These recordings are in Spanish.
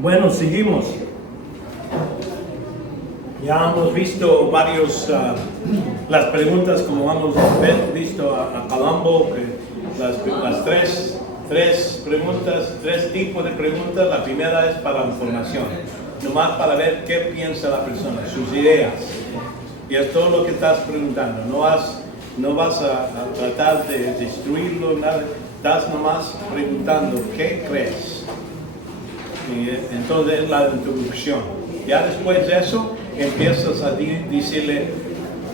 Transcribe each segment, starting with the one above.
Bueno, seguimos. Ya hemos visto las preguntas, como hemos visto a Colombo, las tres preguntas, tres tipos de preguntas. La primera es para información, nomás para ver qué piensa la persona, sus ideas. Y es todo lo que estás preguntando. No vas a tratar de destruirlo, nada. Estás nomás preguntando qué crees. Y entonces es la introducción. Ya después de eso empiezas a decirle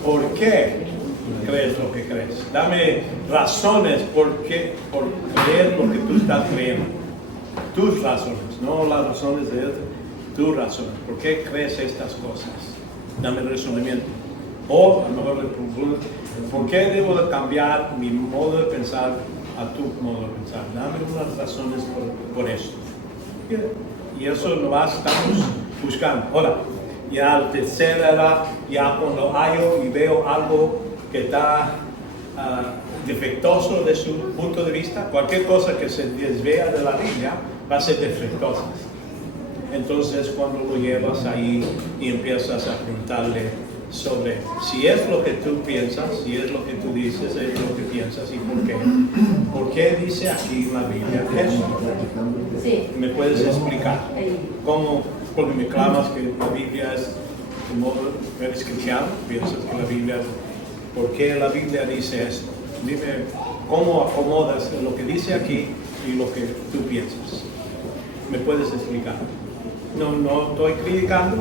por qué crees lo que crees. Dame razones por creer lo que tú estás creyendo. Tus razones, no las razones de otros. Tus razones. ¿Por qué crees estas cosas? Dame el razonamiento. O a lo mejor le pregunto, ¿por qué debo de cambiar mi modo de pensar a tu modo de pensar? Dame unas razones por eso. Y eso lo estamos buscando. Ahora, ya la tercera edad, ya cuando hallo y veo algo que está defectuoso de su punto de vista, cualquier cosa que se desvía de la Biblia va a ser defectuosa. Entonces, cuando lo llevas ahí y empiezas a preguntarle sobre si es lo que tú piensas, si es lo que tú dices, es lo que piensas y por qué. ¿Por qué dice aquí en la Biblia eso? Sí. ¿Me puedes explicar? ¿Cómo? Porque me clamas que la Biblia es, como eres cristiano, piensas que la Biblia, ¿por qué la Biblia dice esto? Dime, ¿cómo acomodas lo que dice aquí y lo que tú piensas? ¿Me puedes explicar? No estoy criticando.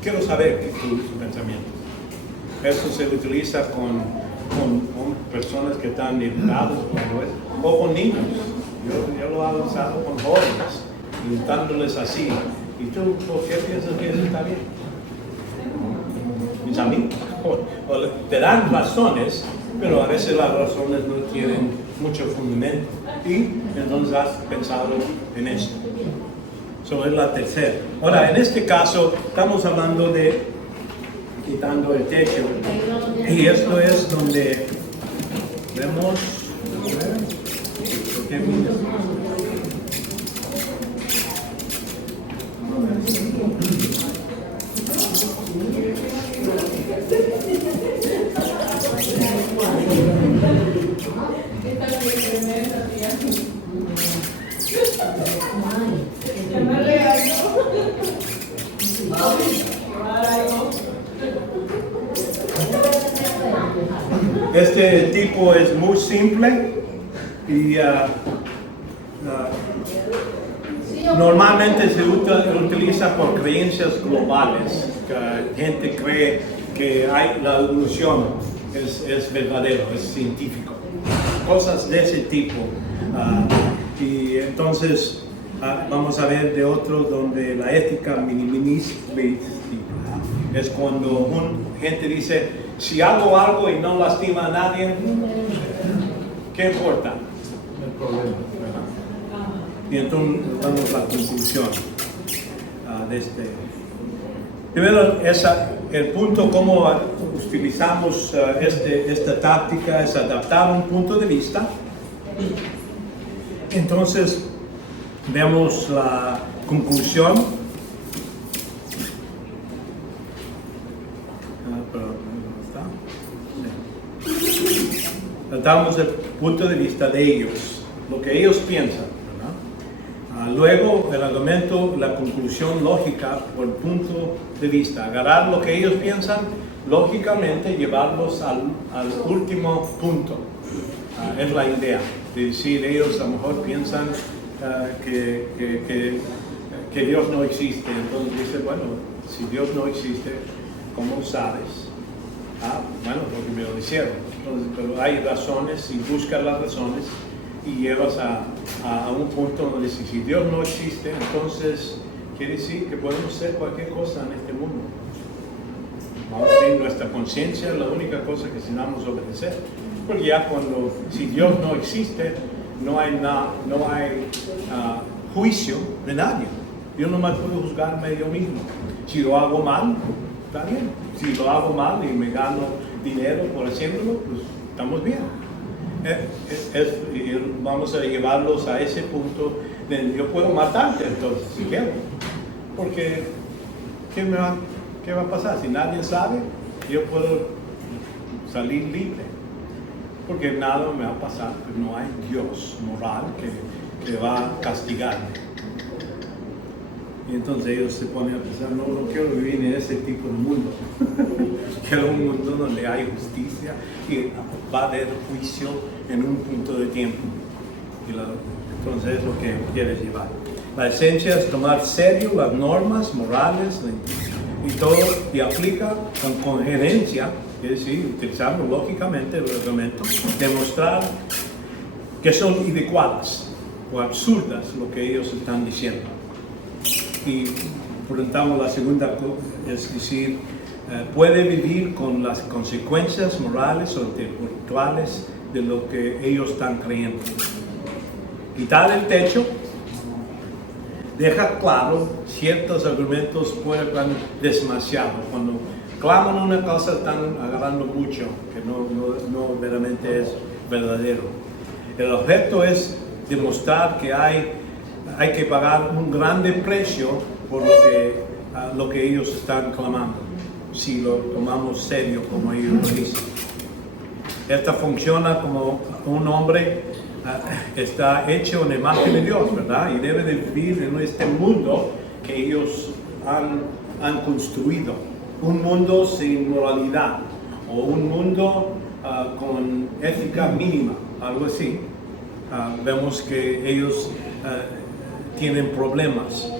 Quiero saber tu pensamiento. Eso se utiliza con personas que están educadas o con niños. Yo lo he usado con jóvenes, preguntándoles así. ¿Y tú por qué piensas que eso está bien? Mis amigos te dan razones, pero a veces las razones no tienen mucho fundamento. Y entonces has pensado en eso. Eso es la tercera. Ahora, en este caso, estamos hablando de quitando el techo. Y esto es donde vemos. ¿Por qué Este tipo es muy simple y normalmente se utiliza por creencias globales. Que gente cree que la evolución es verdadero, es científico. Cosas de ese tipo. Y entonces vamos a ver de otro donde la ética minimista es cuando gente dice, si hago algo y no lastima a nadie, ¿qué importa? El problema. Y entonces damos la conclusión de este. Primero, el punto cómo utilizamos esta táctica es adaptar un punto de vista. Entonces, vemos la conclusión. Tratamos el punto de vista de ellos, lo que ellos piensan, ¿verdad? Luego el argumento, la conclusión lógica por punto de vista, agarrar lo que ellos piensan, lógicamente llevarlos al último punto. Es la idea de decir, ellos a lo mejor piensan que Dios no existe, entonces dice, bueno, si Dios no existe, ¿cómo sabes? Bueno, porque me lo hicieron. Entonces, pero hay razones y buscas las razones y llevas a un punto donde dices, si Dios no existe, entonces quiere decir que podemos hacer cualquier cosa en este mundo. Vamos a decir, nuestra conciencia es la única cosa que necesitamos obedecer. Porque ya si Dios no existe, no hay juicio de nadie. Yo no me puedo juzgarme yo mismo. Si lo hago mal, está bien. Si lo hago mal y me gano dinero por haciéndolo, pues estamos bien. Vamos a llevarlos a ese punto yo puedo matarte entonces si quiero. Porque, ¿qué va a pasar? Si nadie sabe, yo puedo salir libre. Porque nada me va a pasar, pues no hay Dios moral que va a castigarme. Y entonces ellos se ponen a pensar, no quiero vivir en ese tipo de mundo. Quiero un mundo donde hay justicia y va a haber juicio en un punto de tiempo. Entonces es lo que quieres llevar. La esencia es tomar serio las normas morales y todo, y aplica con coherencia, es decir, utilizando lógicamente el reglamento, demostrar que son inadecuadas o absurdas lo que ellos están diciendo. Y preguntamos la segunda, es decir, puede vivir con las consecuencias morales o intelectuales de lo que ellos están creyendo. Quitar el techo deja claro ciertos argumentos pueden demasiado. Cuando claman una cosa están agarrando mucho que no verdaderamente es verdadero. El objeto es demostrar que hay que pagar un grande precio por lo que ellos están clamando, si lo tomamos serio como ellos lo dicen. Esta funciona como un hombre está hecho en imagen de Dios, ¿verdad? Y debe de vivir en este mundo que ellos han construido. Un mundo sin moralidad o un mundo con ética mínima, algo así. Vemos que ellos tienen problemas.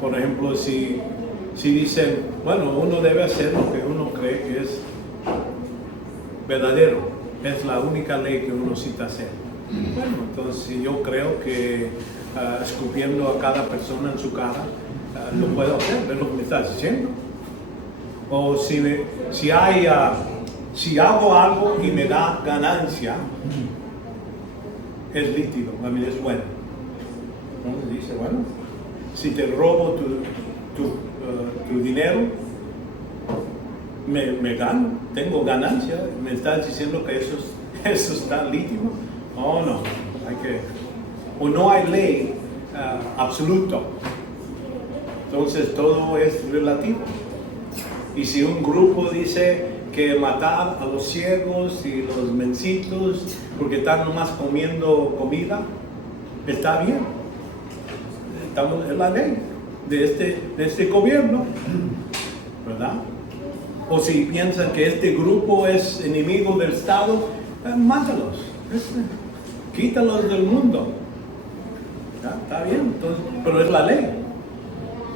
Por ejemplo, si dicen, bueno, uno debe hacer lo que uno cree que es verdadero, es la única ley que uno necesita hacer. Bueno, entonces yo creo que escupiendo a cada persona en su cara, lo puedo hacer, es lo que me estás diciendo. O si hago algo y me da ganancia, es lícito, a mí es bueno. Entonces dice, bueno, si te robo tu dinero, me gano, tengo ganancia, me estás diciendo que eso está lícito. Oh, no, o no hay ley absoluta. Entonces todo es relativo. Y si un grupo dice que matar a los ciegos y los mencitos porque están nomás comiendo comida, está bien. Estamos en la ley de este gobierno, ¿verdad? O si piensan que este grupo es enemigo del Estado, mátalos, quítalos del mundo. ¿Ya? Está bien, entonces, pero es la ley.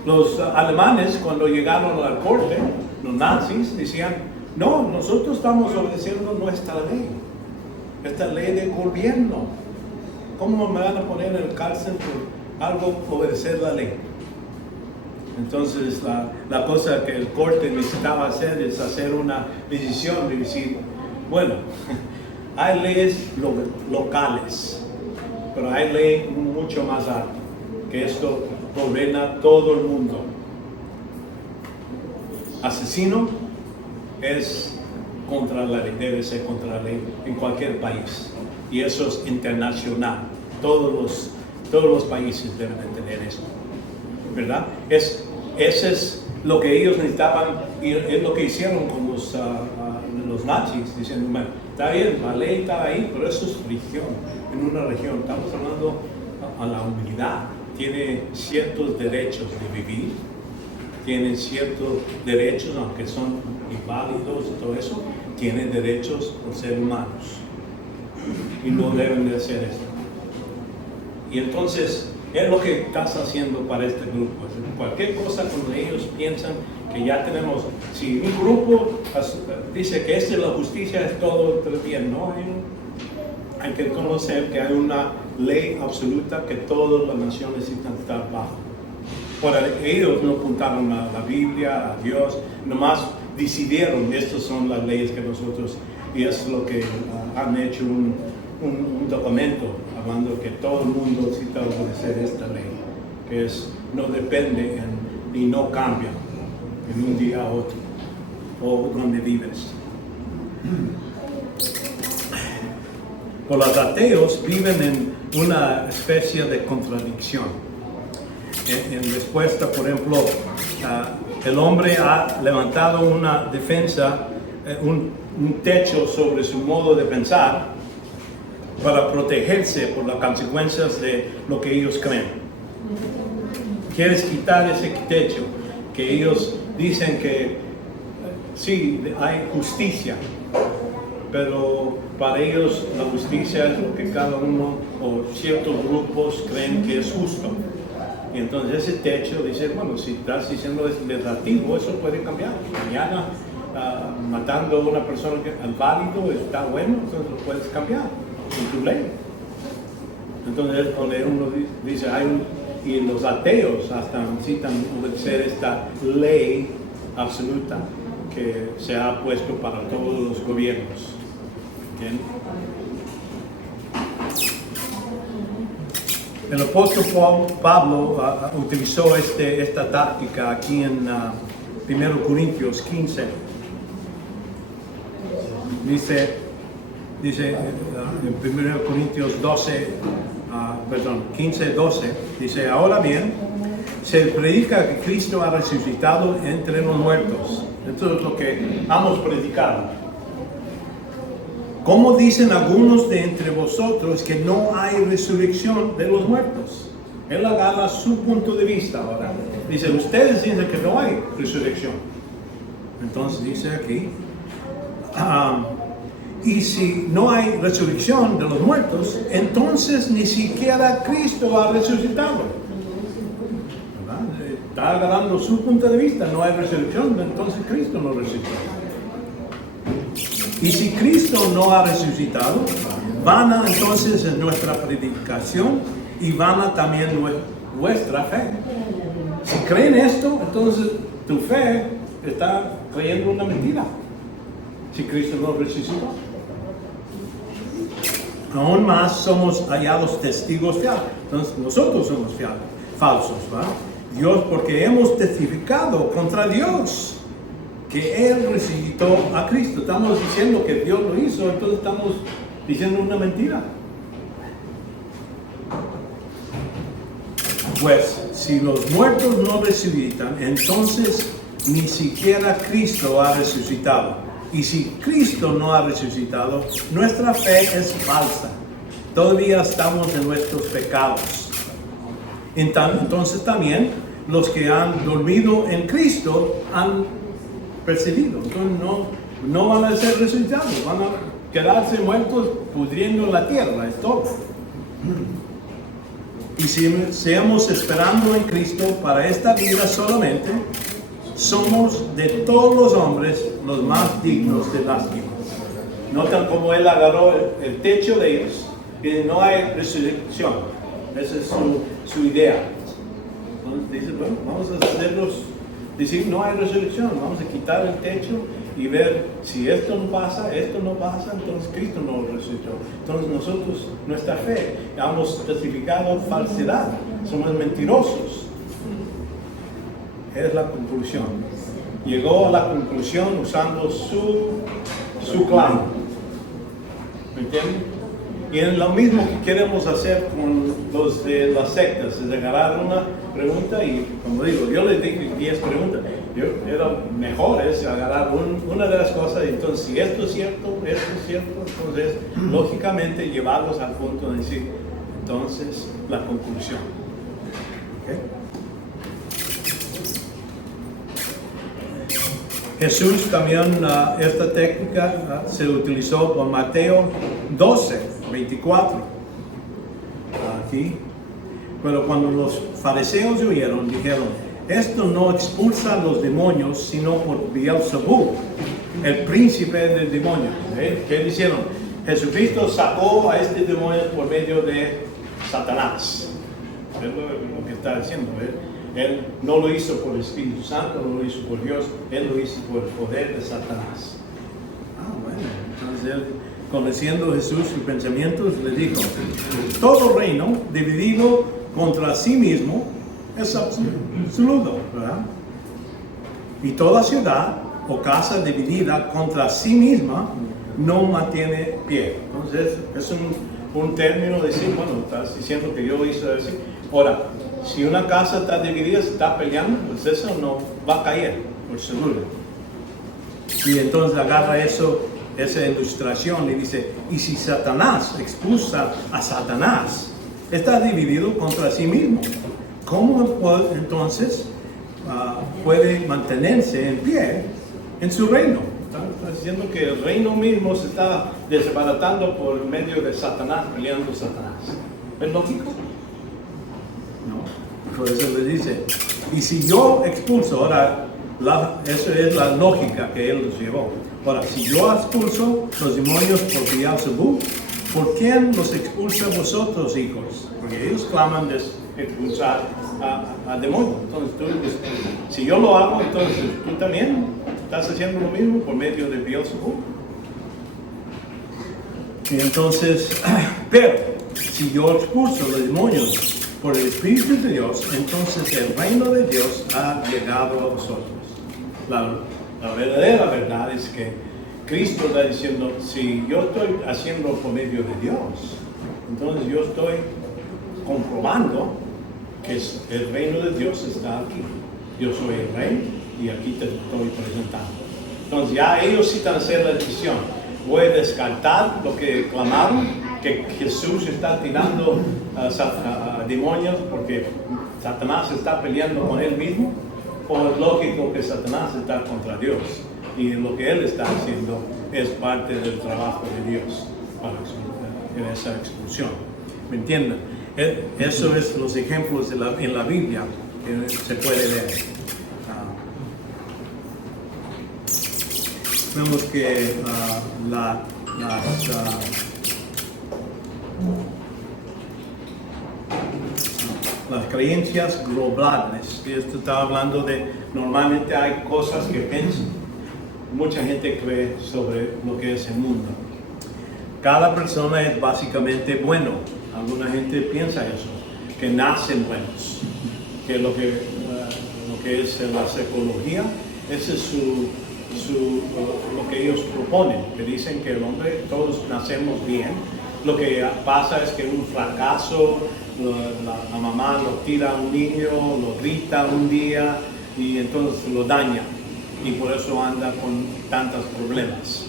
Los alemanes, cuando llegaron a la corte, los nazis decían, no, nosotros estamos obedeciendo nuestra ley, esta ley de gobierno. ¿Cómo me van a poner en el cárcel por algo obedecer la ley? Entonces la cosa que el corte necesitaba hacer es hacer una decisión de decir, bueno, hay leyes locales, pero hay ley mucho más alta, que esto gobierna todo el mundo. Asesino es contra la ley, debe ser contra la ley en cualquier país, y eso es internacional. Todos los países deben de tener eso, ¿verdad? Ese es lo que ellos necesitaban, y es lo que hicieron con los nazis, diciendo, bueno, está bien, la ley está ahí, pero eso es religión, en una región. Estamos hablando a la humanidad. Tiene ciertos derechos de vivir, tienen ciertos derechos, aunque son inválidos y todo eso, tienen derechos por ser humanos, y no deben de hacer eso. Y entonces, es lo que estás haciendo para este grupo. Cualquier cosa cuando ellos piensan que ya tenemos, si un grupo dice que esta es la justicia, es todo bien, no, hay que conocer que hay una ley absoluta que todas las naciones necesitan estar bajo. Bueno, ellos no apuntaron a la Biblia, a Dios, nomás decidieron, estas son las leyes que nosotros, y es lo que han hecho un documento hablando que todo el mundo necesita obedecer esta ley, que no depende y no cambia en un día a otro, o donde vives. Los ateos viven en una especie de contradicción. En respuesta, por ejemplo, el hombre ha levantado una defensa, un techo sobre su modo de pensar para protegerse por las consecuencias de lo que ellos creen. Quieres quitar ese techo, que ellos dicen que sí, hay justicia, pero para ellos la justicia es lo que cada uno o ciertos grupos creen que es justo. Y entonces ese techo dice, bueno, si estás diciendo es legislativo, eso puede cambiar. Mañana matando a una persona que es válido, está bueno, entonces lo puedes cambiar en tu ley. Entonces uno dice, y los ateos hasta necesitan obedecer esta ley absoluta que se ha puesto para todos los gobiernos. ¿Entienden? El apóstol Pablo utilizó esta táctica aquí en 1 Corintios 15. Dice en 1 Corintios 15, 12, dice, ahora bien, se predica que Cristo ha resucitado entre los muertos. Esto es lo que hemos predicado. ¿Cómo dicen algunos de entre vosotros que no hay resurrección de los muertos? Él agarra su punto de vista ahora. Dice, ustedes dicen que no hay resurrección. Entonces dice aquí, y si no hay resurrección de los muertos, entonces ni siquiera Cristo ha resucitado. ¿Verdad? Está agarrando su punto de vista, no hay resurrección, entonces Cristo no resucitó. Y si Cristo no ha resucitado, vana entonces es nuestra predicación y vana también vuestra fe. Si creen esto, entonces tu fe está creyendo una mentira. Si Cristo no resucitó. Aún más somos hallados testigos fiables. Entonces nosotros somos falsos, ¿verdad? Dios, porque hemos testificado contra Dios que Él resucitó a Cristo. Estamos diciendo que Dios lo hizo, entonces estamos diciendo una mentira. Pues si los muertos no resucitan, entonces ni siquiera Cristo ha resucitado. Y si Cristo no ha resucitado, nuestra fe es falsa. Todavía estamos en nuestros pecados. Entonces también los que han dormido en Cristo han percibido. Entonces no van a ser resucitados, van a quedarse muertos pudriendo la tierra, es todo. Y si seamos esperando en Cristo para esta vida solamente, somos de todos los hombres los más dignos de lástima. Notan cómo él agarró el techo de ellos y no hay resurrección. Esa es su idea. Entonces dice, bueno, vamos a hacerlos decir no hay resurrección, vamos a quitar el techo y ver si esto no pasa, entonces Cristo no resucitó. Entonces nosotros, nuestra fe, hemos testificado falsedad, somos mentirosos. Es la conclusión. Llegó a la conclusión usando su clave. ¿Me entienden? Y es lo mismo que queremos hacer con los de las sectas, es agarrar una pregunta y, como digo, yo les dije 10 preguntas. Era mejor es agarrar una de las cosas y entonces si esto es cierto, entonces lógicamente llevarlos al punto de decir, entonces la conclusión. ¿Okay? Jesús también, esta técnica se utilizó con Mateo 12, 24. Aquí. Pero cuando los fariseos oyeron, dijeron, esto no expulsa a los demonios, sino por Beelzebú, el príncipe del demonio. ¿Qué dijeron? Jesucristo sacó a este demonio por medio de Satanás. Es lo que está diciendo. Él no lo hizo por el Espíritu Santo, no lo hizo por Dios, Él lo hizo por el poder de Satanás. Bueno, entonces Él, conociendo a Jesús sus pensamientos, le dijo, todo reino dividido contra sí mismo es absoluto, ¿verdad? Y toda ciudad o casa dividida contra sí misma no mantiene pie. Entonces es un término de decir, bueno, estás diciendo que yo hice así. Ahora, si una casa está dividida, se está peleando, pues eso no va a caer, por seguro. Y entonces agarra esa ilustración y dice, y si Satanás expulsa a Satanás, está dividido contra sí mismo. ¿Cómo entonces puede mantenerse en pie en su reino? Está diciendo que el reino mismo se está desbaratando por medio de Satanás, peleando Satanás. ¿Es lógico? No. Por eso le dice, y si yo expulso, ahora, eso es la lógica que él nos llevó. Ahora, si yo expulso los demonios por Beelzebú, ¿por quién los expulsa vosotros, hijos? Porque ellos claman de expulsar a demonios. Entonces tú dices, si yo lo hago, entonces tú también estás haciendo lo mismo por medio de Beelzebú. Y entonces, pero si yo expulso los demonios por el Espíritu de Dios, entonces el reino de Dios ha llegado a vosotros. La verdadera verdad es que Cristo está diciendo, si yo estoy haciendo por medio de Dios, entonces yo estoy comprobando que el reino de Dios está aquí. Yo soy el rey y aquí te estoy presentando. Entonces ya ellos sí están haciendo la decisión. Voy a descartar lo que clamaron, que Jesús está tirando a demonios porque Satanás está peleando con él mismo, o es lógico que Satanás está contra Dios y lo que él está haciendo es parte del trabajo de Dios para esa expulsión. ¿Me entienden? Eso es los ejemplos en la Biblia que se puede ver. Vemos que las creencias globales, y esto está hablando de, normalmente hay cosas que piensan, mucha gente cree sobre lo que es el mundo. Cada persona es básicamente bueno, alguna gente piensa eso, que nacen buenos, que lo que es la psicología, ese es lo que ellos proponen, que dicen que el hombre, todos nacemos bien, lo que pasa es que un fracaso, la mamá lo tira a un niño, lo grita un día y entonces lo daña y por eso anda con tantos problemas.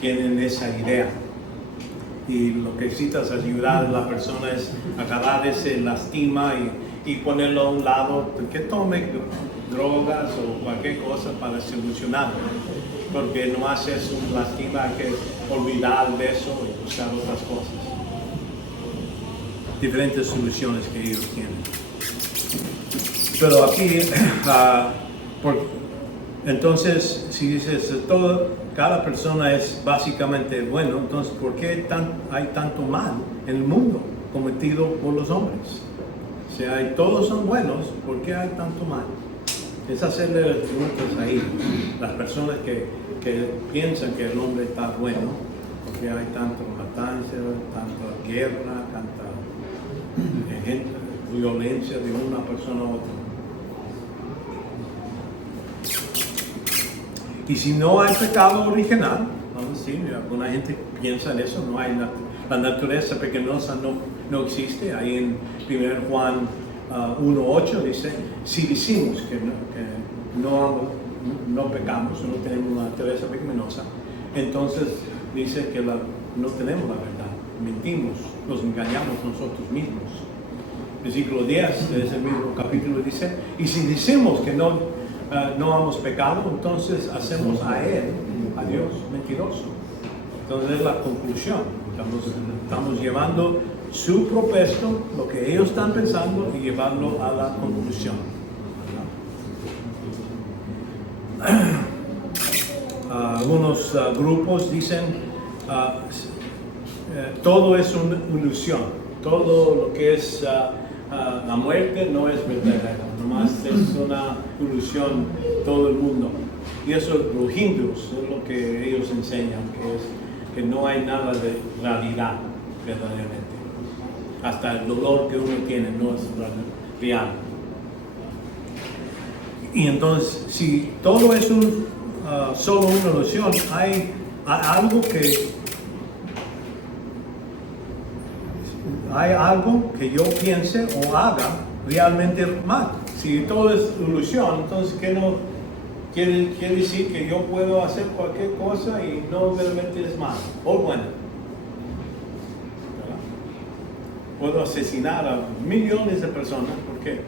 Tienen esa idea y lo que necesitas ayudar a la persona es agarrar ese lastima y ponerlo a un lado, que tome drogas o cualquier cosa para solucionarlo, porque no haces un lastima, hay que olvidar de eso y buscar otras cosas. Diferentes soluciones que ellos tienen. Pero aquí, entonces, si dices cada persona es básicamente bueno, entonces, ¿por qué hay tanto mal en el mundo cometido por los hombres? O sea, todos son buenos, ¿por qué hay tanto mal? Es hacerle las preguntas ahí, las personas que piensan que el hombre está bueno, porque hay tanta matanza, tanta guerra, tanta violencia de una persona a otra. Y si no hay pecado original, vamos a decir, alguna gente piensa en eso, no hay la naturaleza pecaminosa no existe. Ahí en 1 Juan 1:8 dice, si decimos que no pecamos, no tenemos una naturaleza pecaminosa, entonces dice que no tenemos la verdad, mentimos, nos engañamos nosotros mismos. Versículo 10 de ese mismo capítulo dice, y si decimos que no hemos pecado, entonces hacemos a Dios, mentiroso. Entonces es la conclusión. Estamos llevando su propuesto, lo que ellos están pensando, y llevarlo a la conclusión. Algunos grupos dicen todo es una ilusión, todo lo que es la muerte no es verdadera, nomás es una ilusión todo el mundo. Y eso los hindús es lo que ellos enseñan, que no hay nada de realidad verdaderamente. Hasta el dolor que uno tiene no es real. Y entonces, si todo es solo una ilusión, hay algo que hay algo que yo piense o haga realmente mal. Si todo es ilusión, entonces ¿qué no quiere decir que yo puedo hacer cualquier cosa y no realmente es malo o bueno? ¿Verdad? Puedo asesinar a millones de personas. ¿Por qué?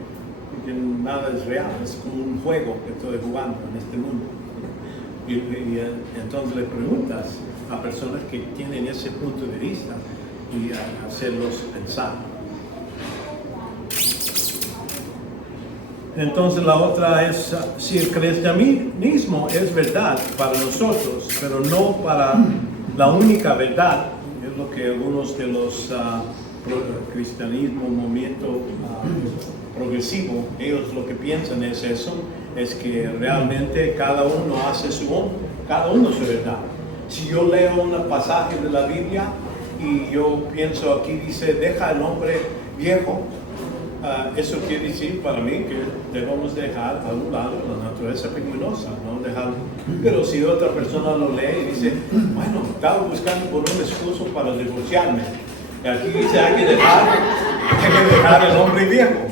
Porque nada es real, es como un juego que estoy jugando en este mundo. Y entonces le preguntas a personas que tienen ese punto de vista y a hacerlos pensar. Entonces la otra es, si el cristianismo es verdad para nosotros, pero no para la única verdad, es lo que algunos de los cristianismo, movimiento progresivo, ellos lo que piensan es eso, es que realmente cada uno hace su verdad. Si yo leo un pasaje de la Biblia y yo pienso aquí dice, deja al hombre viejo, eso quiere decir para mí que debemos dejar a un lado la naturaleza pecaminosa, no dejarlo. Pero si otra persona lo lee y dice, bueno, estaba buscando por un esposo para divorciarme, y aquí dice hay que dejar al hombre viejo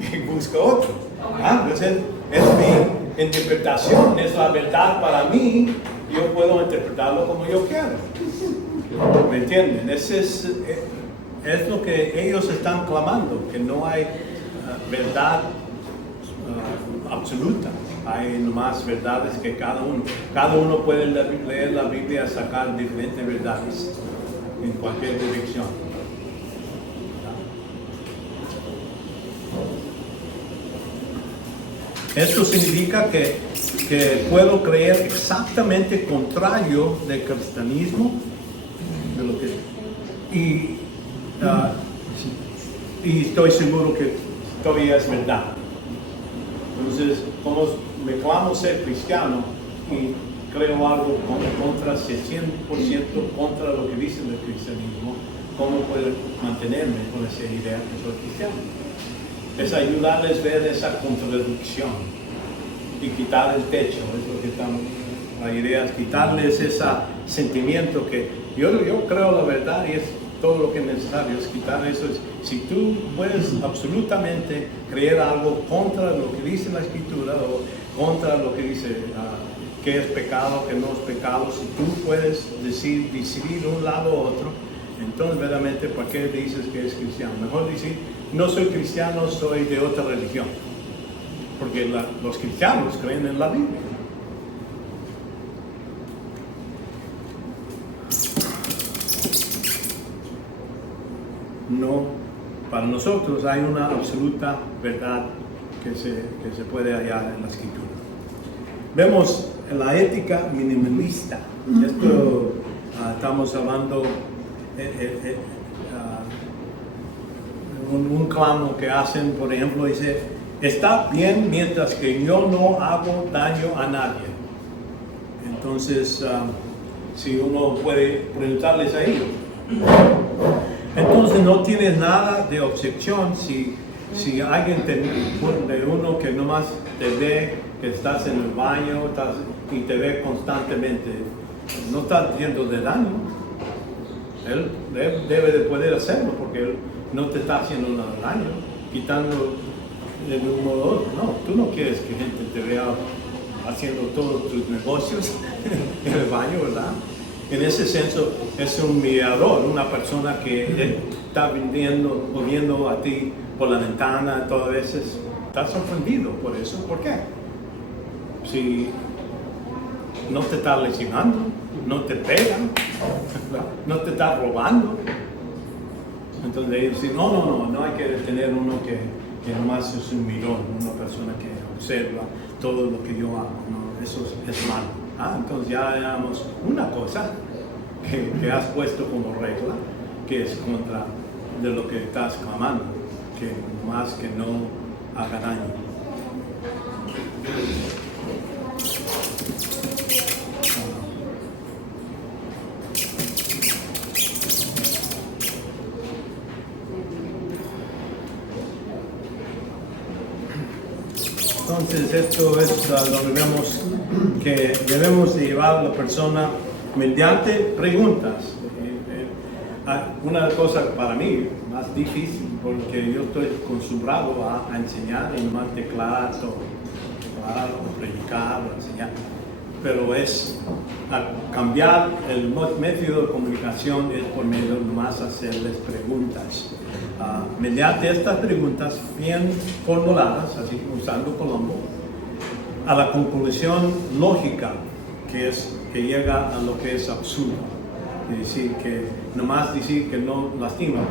y busca otro. Entonces es mi interpretación, es la verdad para mí, yo puedo interpretarlo como yo quiero. ¿Me entienden? Ese es lo que ellos están clamando, que no hay verdad absoluta, hay nomás verdades que cada uno puede leer la Biblia y sacar diferentes verdades en cualquier dirección. Esto significa que puedo creer exactamente contrario del cristianismo, de lo que, y estoy seguro que todavía es verdad. Entonces, como me clamo ser cristiano y creo algo contra 100% contra lo que dice el cristianismo, ¿cómo puedo mantenerme con esa idea que soy cristiano? Es ayudarles a ver esa contradicción y quitar el techo, es lo que estamos, la idea es quitarles ese sentimiento que yo creo la verdad y es todo lo que es necesario, es quitar eso. Si tú puedes absolutamente creer algo contra lo que dice la Escritura o contra lo que dice que es pecado, que no es pecado, si tú puedes decidir un lado u otro, entonces verdaderamente ¿para qué dices que es cristiano? Mejor decir, no soy cristiano, soy de otra religión, porque los cristianos creen en la Biblia. No, para nosotros hay una absoluta verdad que se puede hallar en la Escritura. Vemos la ética minimalista. Esto estamos hablando un clamo que hacen, por ejemplo, dice, está bien mientras que yo no hago daño a nadie. Entonces, si uno puede preguntarles a ellos, entonces no tienes nada de obsesión si alguien de uno que nomás te ve, que estás en el baño y te ve constantemente, no está haciendo de daño. Él debe de poder hacerlo porque él no te está haciendo nada de daño, quitando de un modo u otro. No, tú no quieres que gente te vea haciendo todos tus negocios en el baño, ¿verdad? En ese senso es un mirador, una persona que está viendo a ti por la ventana, todas veces estás sorprendido por eso. ¿Por qué? Si no te está lesionando, no te pegan, no te está robando. Entonces ellos dicen, no hay que tener uno que nomás es un mirón, una persona que observa todo lo que yo hago. No, eso es malo. Entonces ya veamos una cosa que has puesto como regla, que es contra de lo que estás clamando, que más que no haga daño. Entonces esto es donde vemos que debemos de llevar a la persona mediante preguntas. Una cosa para mí, más difícil porque yo estoy acostumbrado a enseñar y nomás declarar todo, declarar o predicar o enseñar. Pero es a cambiar el método de comunicación es por medio de nomás hacerles preguntas. Mediante estas preguntas bien formuladas, así usando Colombo, a la conclusión lógica que llega a lo que es absurdo. Es decir, que nomás decir que no lastima.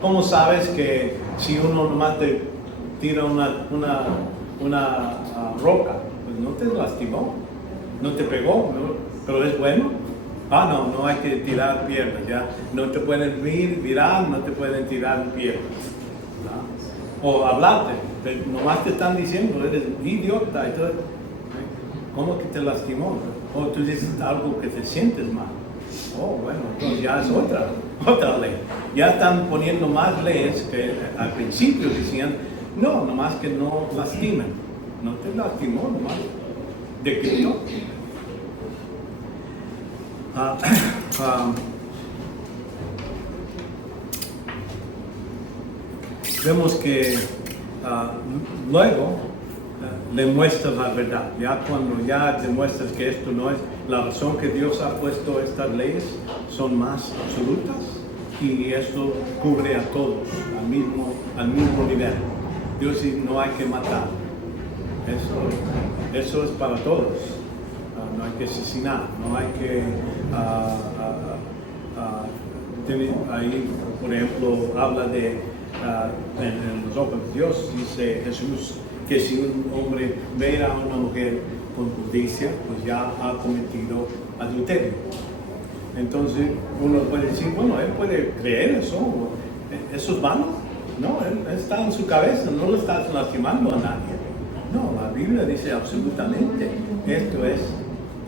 ¿Cómo sabes que si uno nomás te tira una roca, pues no te lastimó, no te pegó, ¿no? Pero es bueno? No hay que tirar piedras, ya. No te pueden virar, no te pueden tirar piedras, ¿no? O hablarte, nomás te están diciendo, eres idiota, y todo. ¿Cómo que te lastimó? O tú dices algo que te sientes mal. Bueno, entonces ya es otra ley. Ya están poniendo más leyes que al principio decían, no, nomás que no lastimen. No te lastimó, nomás. ¿De qué no? Vemos que luego le muestras la verdad. Ya cuando ya demuestras que esto no es la razón que Dios ha puesto estas leyes, son más absolutas y esto cubre a todos al mismo nivel. Dios dice, no hay que matar. Eso es para todos. No hay que asesinar, no hay que ahí, por ejemplo, habla de en los ojos de Dios, dice Jesús, que si un hombre ve a una mujer con justicia, pues ya ha cometido adulterio. Entonces uno puede decir, bueno, él puede creer eso es vano. No, él está en su cabeza, no lo está lastimando a nadie. No, la Biblia dice absolutamente, esto es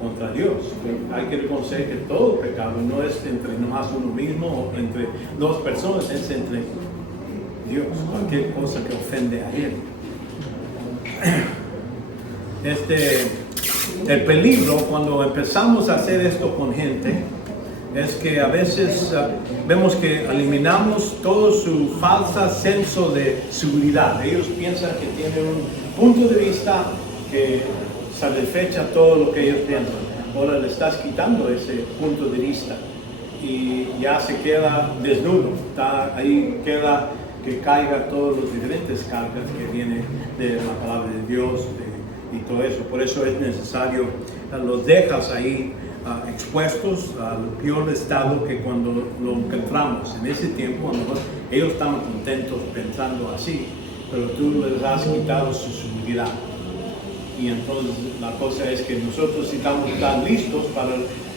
contra Dios. Hay que reconocer que todo pecado no es entre nomás uno mismo o entre dos personas, es entre Dios, cualquier cosa que ofende a Él. El peligro cuando empezamos a hacer esto con gente es que a veces vemos que eliminamos todo su falsa senso de seguridad. Ellos piensan que tienen un punto de vista que satisfecha todo lo que ellos piensan. Ahora le estás quitando ese punto de vista y ya se queda desnudo. Ahí queda que caiga todos los diferentes cargas que vienen de la palabra de Dios y todo eso. Por eso es necesario, los dejas ahí expuestos al peor estado que cuando lo encontramos. En ese tiempo, a lo mejor ellos estaban contentos pensando así, pero tú les has quitado su seguridad. Y entonces la cosa es que nosotros estamos tan listos para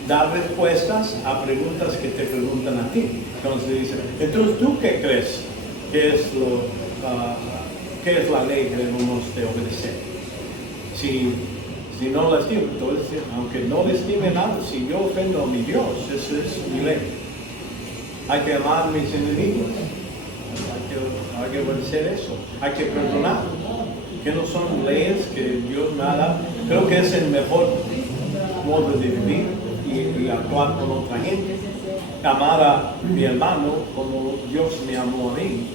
dar respuestas a preguntas que te preguntan a ti. Entonces dicen, entonces ¿tú qué crees? ¿Qué es la ley que debemos de obedecer? Si no lastimo, entonces, aunque no lastime nada, si yo ofendo a mi Dios, eso es mi ley. Hay que amar a mis enemigos, hay que obedecer eso, hay que perdonar, que no son leyes que Dios me ha dado. Creo que es el mejor modo de vivir y actuar con otra gente. Amar a mi hermano como Dios me amó a mí,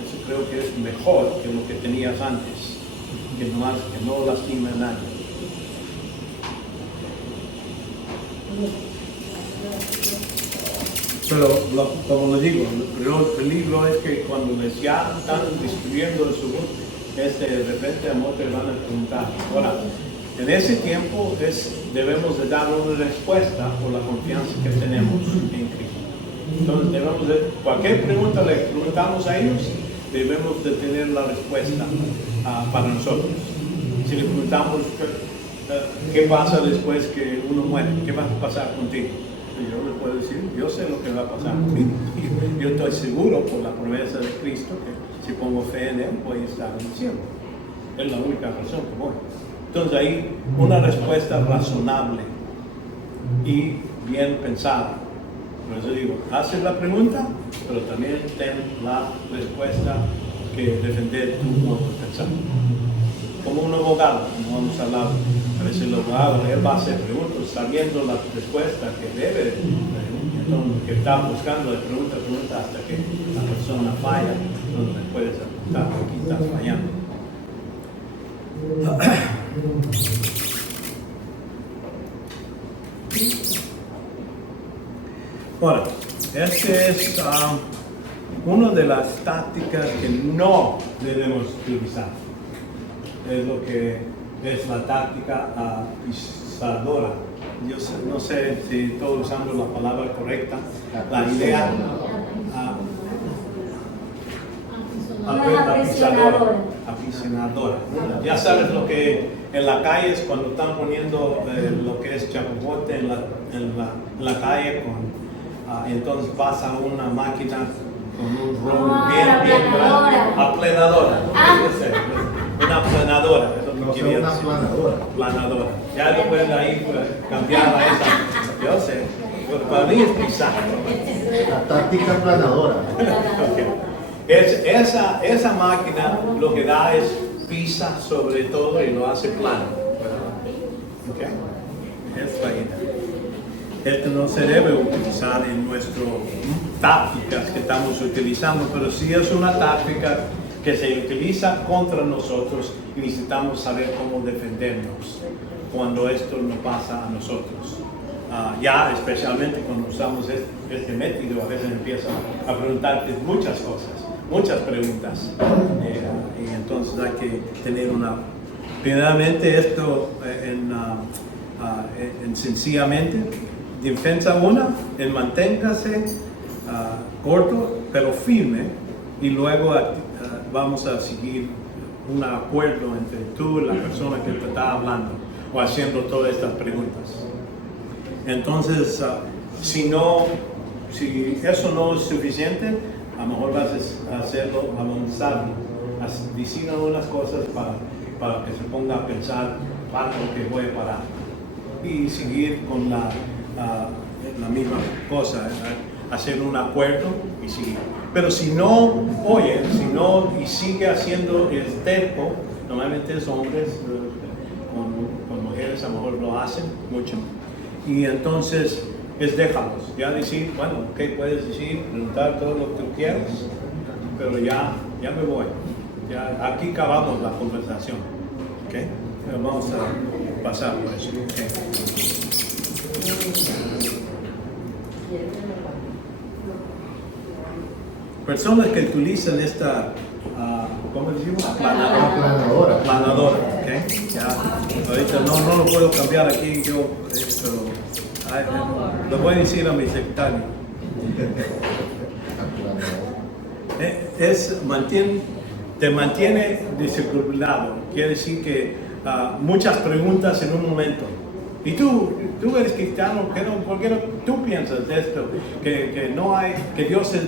eso creo que es mejor que lo que tenías antes, que no lastime a nadie. Pero como les digo, el peligro es que cuando les ya están destruyendo su mundo, de repente amor te van a preguntar. Ahora, en ese tiempo debemos de dar una respuesta por la confianza que tenemos en Cristo. Entonces debemos de, cualquier pregunta le preguntamos a ellos, debemos de tener la respuesta para nosotros. Si le preguntamos qué pasa después que uno muere, qué va a pasar contigo, y yo le puedo decir, yo sé lo que va a pasar conmigo. Yo estoy seguro por la promesa de Cristo que si pongo fe en Él voy a estar en el cielo. Es la única razón que voy. Entonces ahí una respuesta razonable y bien pensada. Por eso digo, haces la pregunta, pero también ten la respuesta que defender tu modo de pensar. Como un abogado, como vamos a hablar, a veces el abogado él va a hacer preguntas sabiendo la respuesta que debe. Entonces, que está buscando de pregunta a pregunta hasta que la persona falla, entonces puedes apuntar, aquí está fallando. Ahora, esta es una de las tácticas que no debemos utilizar. Es lo que es la táctica apisadora. Yo no sé si estoy usando la palabra correcta. La idea aficionadora. Ya sabes lo que en la calle es cuando están poniendo lo que es chapopote en la calle entonces pasa una máquina con un rol bien grande. Aplanadora. Una aplanadora. No sé, una planadora. Planadora. Ya lo pueden ahí cambiar a esa. Yo sé. Pero para mí es pisar. La táctica planadora. Okay. Esa máquina lo que da es pisa sobre todo y lo hace plano. Okay. Es la idea. Esto no se debe utilizar en nuestras tácticas que estamos utilizando, pero sí es una táctica que se utiliza contra nosotros y necesitamos saber cómo defendernos cuando esto nos pasa a nosotros. Ya especialmente cuando usamos este método, a veces empieza a preguntarte muchas cosas, muchas preguntas, y entonces hay que tener una... Primeramente esto en sencillamente, defensa una, el manténgase corto pero firme, y luego vamos a seguir un acuerdo entre tú y la persona que te está hablando o haciendo todas estas preguntas. Entonces, si eso no es suficiente, a lo mejor vas a hacerlo, avanzar, decir algunas cosas para que se ponga a pensar para lo que voy a parar y seguir con la misma cosa, hacer un acuerdo y seguir. Pero si no oye, y sigue haciendo el terco, normalmente es hombres, con mujeres a lo mejor lo hacen mucho, y entonces es déjalos, ya decir, bueno, ¿qué puedes decir? Preguntar todo lo que tú quieras, pero ya me voy, ya aquí acabamos la conversación, ¿ok? Pero vamos a pasar por eso, ¿okay? Personas que utilizan esta, ¿cómo decimos? Planadora. Planadora, ¿ok? Ya, ahorita no lo puedo cambiar aquí yo, pero lo voy a decir a mi secretario. Te mantiene disciplinado, quiere decir que muchas preguntas en un momento. Y tú eres cristiano, ¿por qué no tú piensas de esto? Que no hay, que Dios es,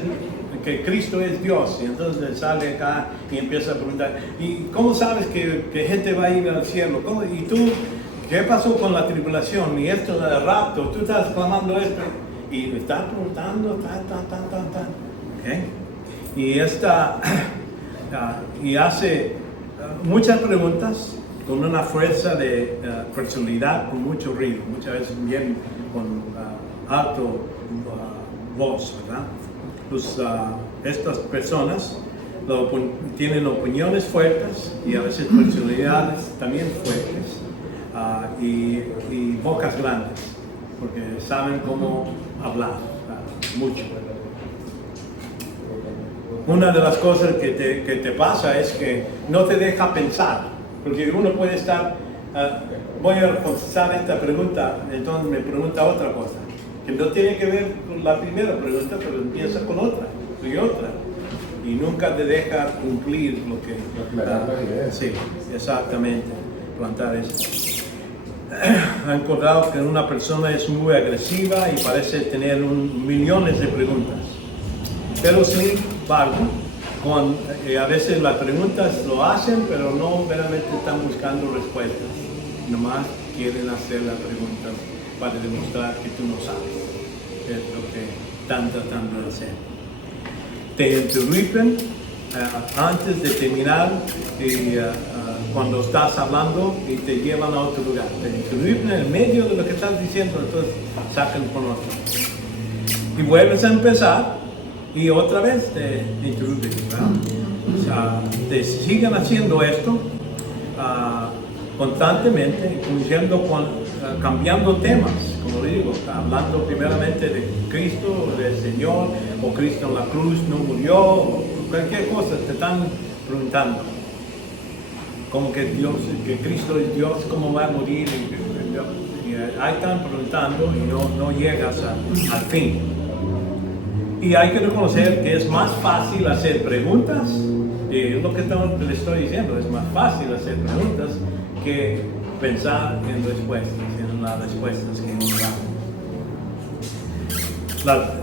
que Cristo es Dios, y entonces sale acá y empieza a preguntar, ¿y cómo sabes que gente va a ir al cielo? ¿Cómo? ¿Y tú, qué pasó con la tribulación? Y esto del rapto, tú estás clamando esto, y me estás preguntando, ¿okay? Y hace muchas preguntas con una fuerza de personalidad, con mucho ruido, muchas veces bien con alto voz, ¿verdad? Pues, estas personas tienen opiniones fuertes y a veces personalidades también fuertes y bocas grandes, porque saben cómo hablar mucho. Una de las cosas que te pasa es que no te deja pensar, porque uno puede estar, voy a contestar esta pregunta, entonces me pregunta otra cosa, que no tiene que ver con la primera pregunta, pero empieza con otra y otra, y nunca te deja cumplir lo que... Sí, exactamente, plantar eso. Han encontrado que una persona es muy agresiva y parece tener millones de preguntas, pero sin embargo, a veces las preguntas lo hacen, pero no verdaderamente están buscando respuestas, nomás quieren hacer las preguntas para demostrar que tú no sabes, que es lo que están tratando de hacer. Te interrumpen antes de terminar cuando estás hablando y te llevan a otro lugar. Te interrumpen en el medio de lo que estás diciendo, entonces sacan con otro. Y vuelves a empezar y otra vez te interrumpes, ¿verdad? O sea, te siguen haciendo esto constantemente, cambiando temas, como digo, hablando primeramente de Cristo, del Señor, o Cristo en la cruz no murió, o cualquier cosa te están preguntando. Como que Cristo es Dios, ¿cómo va a morir? Y ahí están preguntando y no llegas al fin. Y hay que reconocer que es más fácil hacer preguntas, es lo que le estoy diciendo, es más fácil hacer preguntas que pensar en las respuestas que nos dan.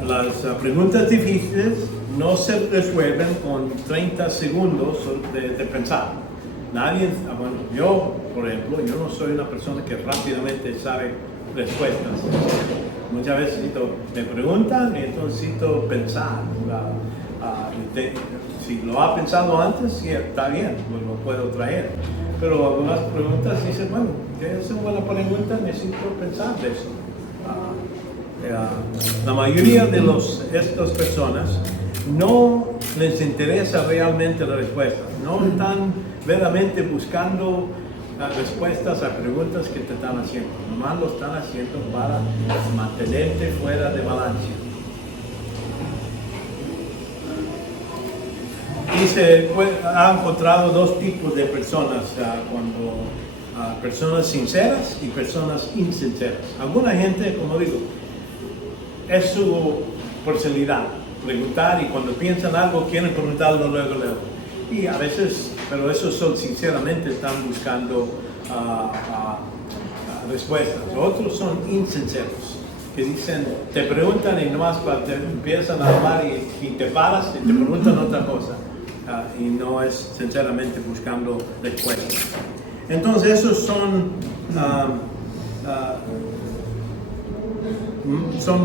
Las preguntas difíciles no se resuelven con 30 segundos de pensar. Bueno, yo, por ejemplo, yo no soy una persona que rápidamente sabe respuestas. Muchas veces me preguntan y entonces necesito pensar. Si lo ha pensado antes, sí, está bien, pues lo puedo traer. Pero algunas preguntas dicen, bueno, es una buena pregunta, necesito pensar de eso. La mayoría de estas personas no les interesa realmente la respuesta, no están verdaderamente buscando respuestas a preguntas que te están haciendo, nomás lo están haciendo para mantenerte fuera de balance. Y se ha encontrado dos tipos de personas, personas sinceras y personas insinceras. Alguna gente, como digo, es su personalidad, preguntar, y cuando piensan algo quieren preguntarlo luego. Y a veces, pero esos sinceramente están buscando respuestas. Otros son insinceros, que dicen, te preguntan y nomás te empiezan a hablar y te paras y te preguntan otra cosa. Y no es sinceramente buscando respuestas. Entonces esos son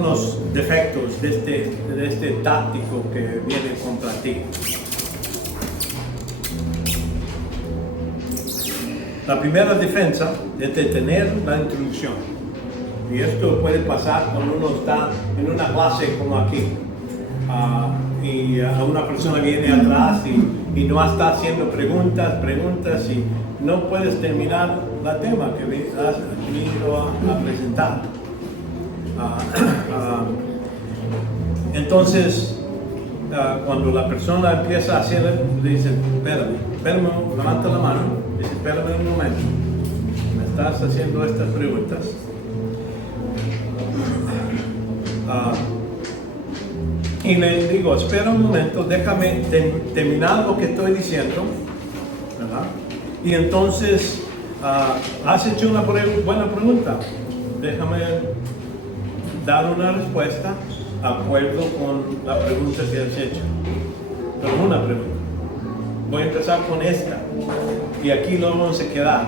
los defectos de este táctico que viene contra ti. La primera defensa es detener la introducción. Y esto puede pasar cuando uno está en una clase como aquí. Y una persona viene atrás y no está haciendo preguntas y no puedes terminar el tema que has venido a presentar. Entonces, cuando la persona empieza a hacer, le dice, espérame, levanta la mano, dice, espérame un momento, me estás haciendo estas preguntas. Y le digo, espera un momento, déjame terminar lo que estoy diciendo, ¿verdad? Y entonces, has hecho una buena pregunta, déjame dar una respuesta de acuerdo con la pregunta que has hecho. Pero una pregunta. Voy a empezar con esta. Y aquí lo vamos a quedar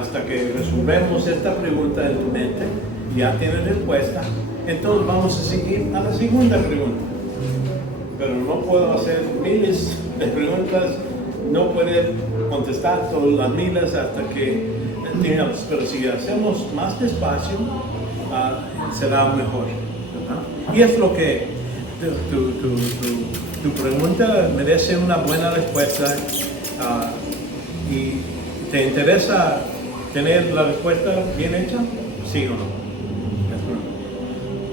hasta que resolvemos esta pregunta en tu mente, ya tienes respuesta. Entonces vamos a seguir a la segunda pregunta. Pero no puedo hacer miles de preguntas, no puedo contestar todas las miles hasta que terminamos. Pero si hacemos más despacio, será mejor, ¿verdad? Y es lo que tu pregunta merece una buena respuesta. ¿Y te interesa tener la respuesta bien hecha? ¿Sí o no?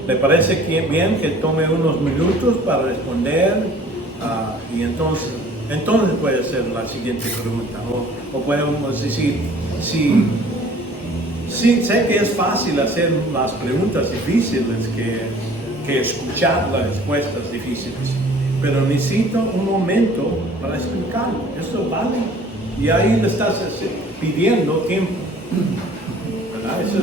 ¿Le parece bien que tome unos minutos para responder? Y entonces puede ser la siguiente pregunta. O podemos decir, sí, sé que es fácil hacer las preguntas difíciles que escuchar las respuestas difíciles, pero necesito un momento para explicarlo. Eso vale. Y ahí le estás pidiendo tiempo, ¿verdad? Eso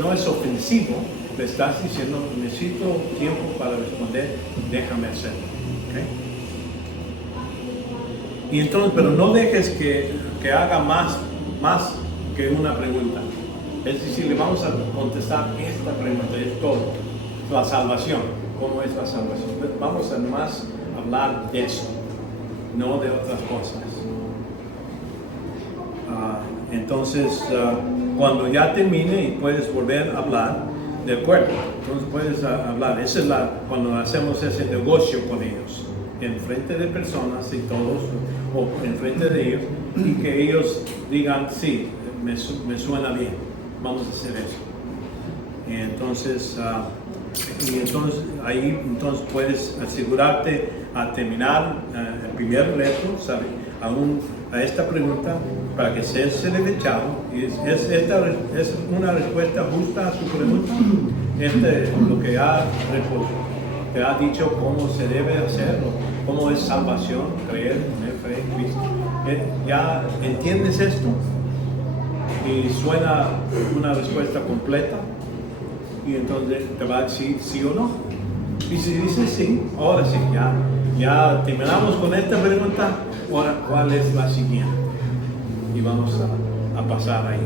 no es ofensivo. Le estás diciendo, necesito tiempo para responder, déjame hacerlo. ¿Okay? Y entonces, pero no dejes que haga más que una pregunta. Es decir, le vamos a contestar esta pregunta, es todo. La salvación, ¿cómo es la salvación? Vamos a más hablar de eso, no de otras cosas. Entonces, cuando ya termine y puedes volver a hablar, de acuerdo, entonces puedes hablar. Esa es cuando hacemos ese negocio con ellos, en frente de personas y todos, o en frente de ellos, y que ellos digan, sí, me suena bien, vamos a hacer eso. Y entonces ahí puedes asegurarte a terminar el primer reto, ¿sabes? A esta pregunta para que seas derechado. ¿Esta es una respuesta justa a tu pregunta? Lo que te ha dicho cómo se debe hacer, cómo es salvación, creer, tener fe en Cristo. ¿Ya entiendes esto? Y suena una respuesta completa. Y entonces te va a decir sí o no. Y si dices sí, ahora sí, ya terminamos con esta pregunta. Ahora, ¿cuál es la siguiente? Y vamos a pasar ahí.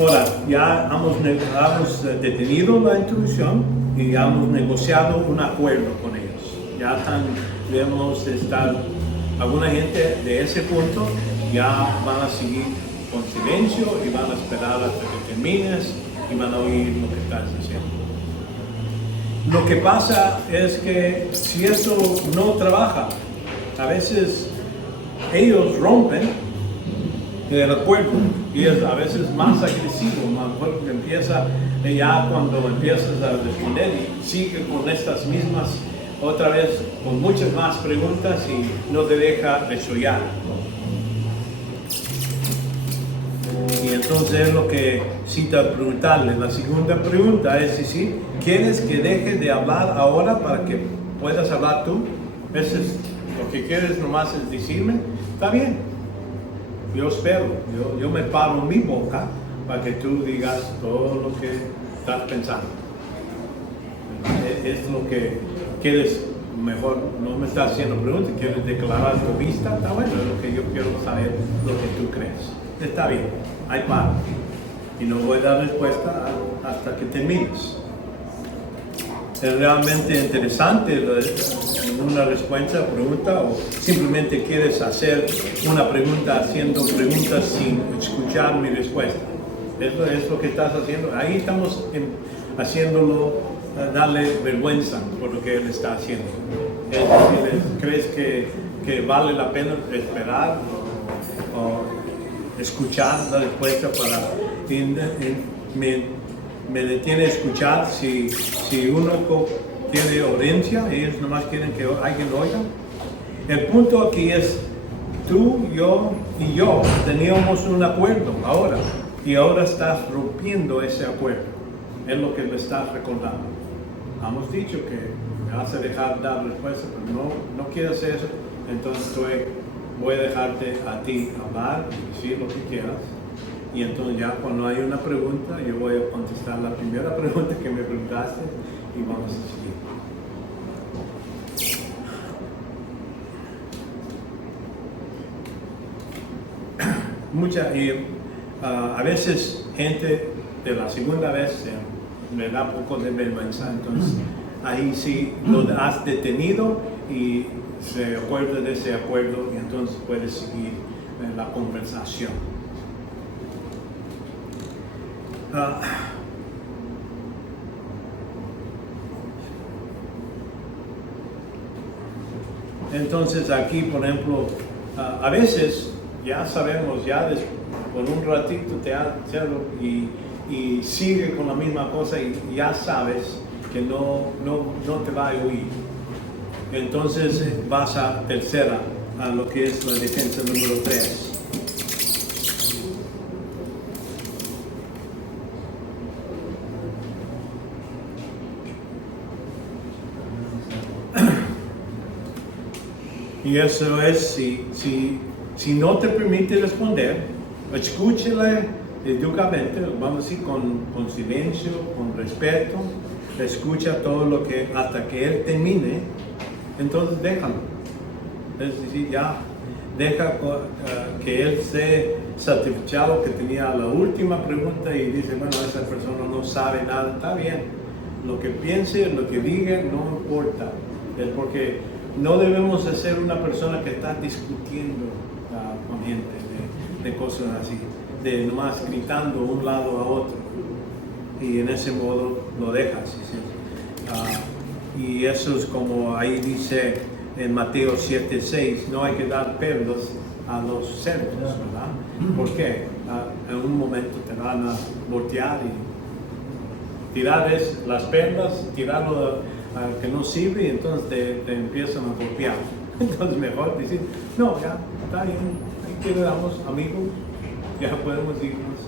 Ahora, ya hemos detenido la introducción y ya hemos negociado un acuerdo con ellos. Ya debemos estar, alguna gente de ese punto ya van a seguir con silencio y van a esperar hasta que termines y van a oír lo que estás diciendo. Lo que pasa es que si esto no trabaja, a veces ellos rompen el acuerdo y es a veces más agresivo, más fuerte, empieza ya cuando empiezas a responder y sigue con estas mismas, otra vez con muchas más preguntas y no te deja desollar. Y entonces es lo que cita preguntarle. La segunda pregunta es si ¿quieres que deje de hablar ahora para que puedas hablar tú? Eso es lo que quieres nomás es decirme. Está bien. Yo espero. Yo me paro mi boca para que tú digas todo lo que estás pensando. Es lo que quieres. Mejor no me estás haciendo preguntas. ¿Quieres declarar tu vista? Está bueno. Es lo que yo quiero saber, lo que tú crees. Está bien. Hay paro. Y no voy a dar respuesta hasta que termines. Es realmente interesante una respuesta, pregunta, o simplemente quieres hacer una pregunta haciendo preguntas sin escuchar mi respuesta. Eso es lo que estás haciendo. Ahí estamos haciéndolo, darle vergüenza por lo que él está haciendo. ¿Crees que vale la pena esperar o escuchar la respuesta para me detiene a escuchar si uno tiene audiencia, ellos nomás quieren que alguien lo oiga? El punto aquí es tú, yo y yo teníamos un acuerdo ahora y ahora estás rompiendo ese acuerdo. Es lo que me estás recordando. Hemos dicho que me vas a dejar dar respuesta, pero no quiero hacer eso, entonces voy a dejarte a ti hablar y decir lo que quieras. Y entonces ya cuando hay una pregunta, yo voy a contestar la primera pregunta que me preguntaste y vamos a seguir. A veces gente de la segunda vez me da un poco de vergüenza, entonces ahí sí lo has detenido y se acuerda de ese acuerdo y entonces puedes seguir la conversación. Entonces aquí, por ejemplo, a veces ya sabemos, por un ratito te hago y sigue con la misma cosa y ya sabes que no te va a oír. Entonces vas a tercera, a lo que es la defensa número 3. Y eso es, si no te permite responder, escúchale educadamente, vamos a decir, con silencio, con respeto, escucha todo lo que, hasta que él termine, entonces déjalo. Es decir, ya deja que él esté satisfecho que tenía la última pregunta y dice, bueno, esa persona no sabe nada, está bien. Lo que piense, lo que diga, no importa. Es porque no debemos de ser una persona que está discutiendo con gente de cosas así, de nomás gritando de un lado a otro. y en ese modo lo dejas. ¿Sí? Y eso es como ahí dice en Mateo 7:6, no hay que dar perlas a los cerdos, ¿verdad? ¿Por qué? En un momento te van a voltear y tirar las perlas, tirarlo al que no sirve y entonces te empiezan a golpear. Entonces mejor decir, no, ya, está bien, ahí quedamos amigos, ya podemos irnos.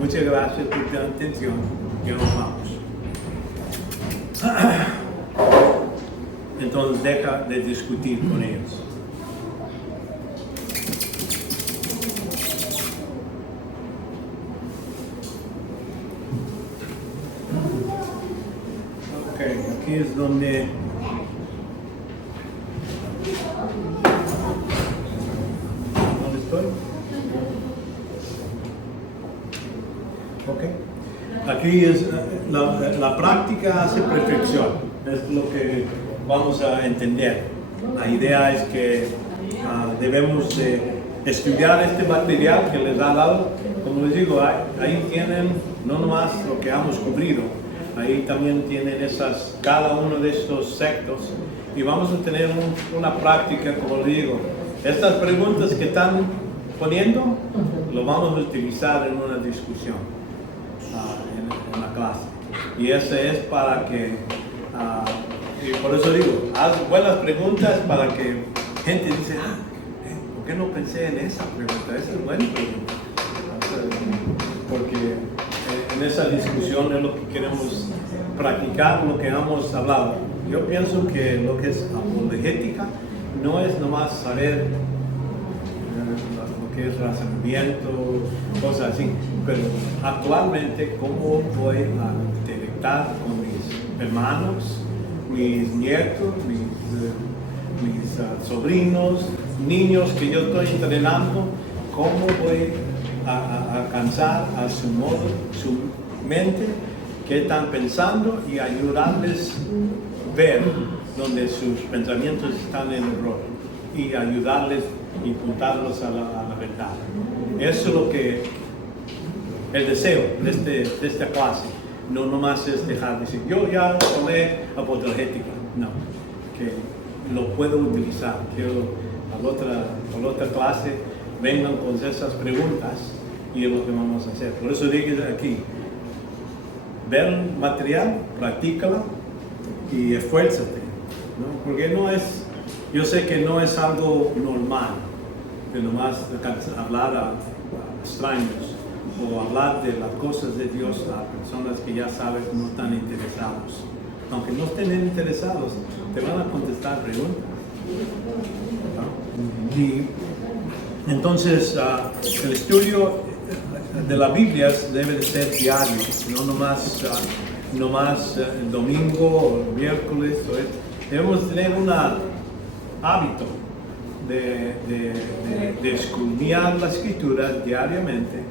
Muchas gracias por tu atención, ya nos vamos. Entonces deja de discutir con ellos. Ok, aquí es donde estoy. Ok. Aquí es la práctica hace perfección. Es lo que vamos a entender. La idea es que debemos de estudiar este material que les ha dado. Como les digo, ahí tienen no nomás lo que hemos cubrido, ahí también tienen cada uno de estos sectos y vamos a tener una práctica, como les digo. Estas preguntas que están poniendo, lo vamos a utilizar en una discusión en la clase. Y ese es para que, y por eso digo, haz buenas preguntas para que gente dice, ¿por qué no pensé en esa pregunta? Esa es buena pregunta. Porque en esa discusión es lo que queremos practicar, lo que hemos hablado. Yo pienso que lo que es apologética no es nomás saber lo que es razonamiento, cosas así, pero actualmente cómo voy a interactuar con mis hermanos, mis nietos, mis sobrinos, niños que yo estoy entrenando, cómo voy a alcanzar a su modo, su mente, qué están pensando y ayudarles a ver donde sus pensamientos están en error y ayudarles y imputarlos a la verdad. Eso es lo que el deseo de esta clase. No nomás es dejar de decir, yo ya tomé apologética. No, que lo puedo utilizar. Quiero a la otra clase vengan con esas preguntas y es lo que vamos a hacer. Por eso digo aquí, ver el material, practícala y esfuérzate, ¿no? Porque no es, yo sé que no es algo normal, que nomás hablar a extraños o hablar de las cosas de Dios a personas que ya sabes no están interesados. Aunque no estén interesados, te van a contestar preguntas, ¿no? Y entonces el estudio de la Biblia debe de ser diario, no nomás el domingo o el miércoles. Debemos tener un hábito de escudriñar la escritura diariamente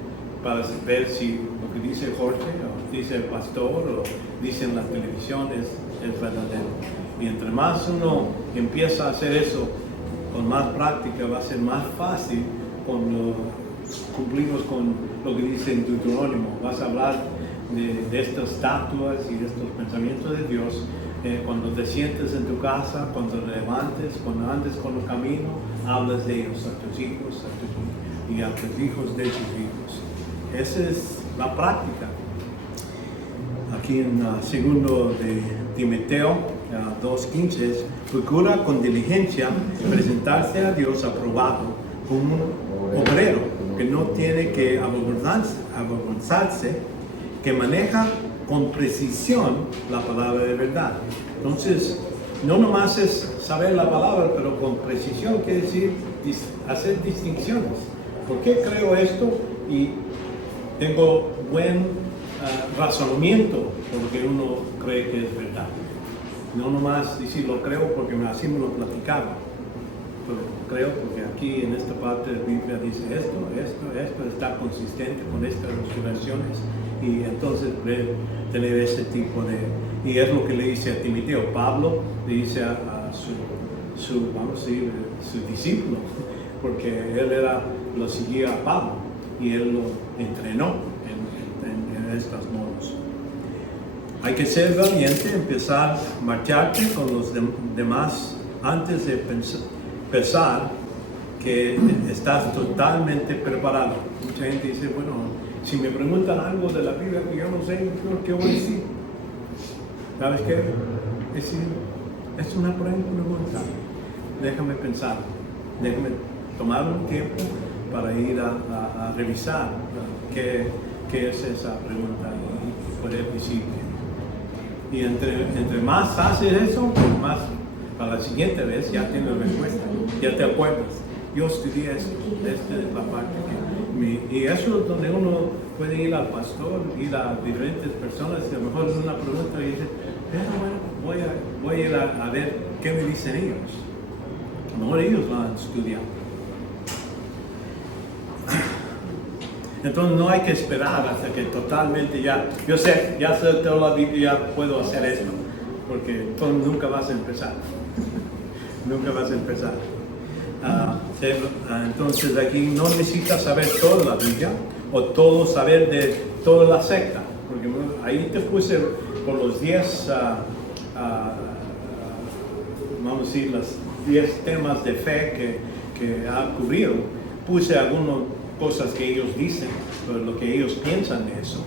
para ver si lo que dice Jorge o dice el pastor o dice en la televisión es verdadero. Y entre más uno empieza a hacer eso con más práctica, va a ser más fácil cuando cumplimos con lo que dice en Deuterónimo. Vas a hablar de estas estatuas y de estos pensamientos de Dios cuando te sientes en tu casa, cuando te levantes, cuando andes con el camino, hablas de ellos a tus hijos y a tus hijos de tus hijos. Esa es la práctica. Aquí en segundo de Timoteo 2:15, procura con diligencia presentarse a Dios aprobado como un obrero que no tiene que avergonzarse, que maneja con precisión la palabra de verdad. Entonces, no nomás es saber la palabra, pero con precisión quiere decir hacer distinciones. ¿Por qué creo esto? Y tengo buen razonamiento por lo que uno cree que es verdad. No nomás decir lo creo porque así me lo platicaba, pero creo porque aquí en esta parte de la Biblia dice esto está consistente con estas observaciones y entonces tener ese tipo de... Y es lo que le dice a Timoteo. Pablo le dice a su discípulo, porque él lo seguía a Pablo y él lo entrenó. estos modos. Hay que ser valiente, empezar a marcharte con los demás antes de pensar que estás totalmente preparado. Mucha gente dice, bueno, si me preguntan algo de la Biblia que yo no sé, ¿qué voy a decir? ¿Sabes qué? Es una pregunta. Déjame pensar, déjame tomar un tiempo para ir a revisar qué es esa pregunta y poder decirte. Y entre más haces eso, más para la siguiente vez ya tienes la respuesta, ya te acuerdas. Yo estudié esto, esta es la parte y eso es donde uno puede ir al pastor, ir a diferentes personas, y a lo mejor es una pregunta y dice, bueno, voy a ir a ver qué me dicen ellos. A lo mejor ellos van a estudiar. Entonces no hay que esperar hasta que totalmente ya sé toda la Biblia, ya puedo hacer esto, porque entonces nunca vas a empezar. Nunca vas a empezar. Entonces aquí no necesitas saber toda la Biblia o todo saber de toda la secta, porque ahí te puse por los 10, vamos a decir, los 10 temas de fe que ha cubrido. Puse algunas cosas que ellos dicen, lo que ellos piensan de eso,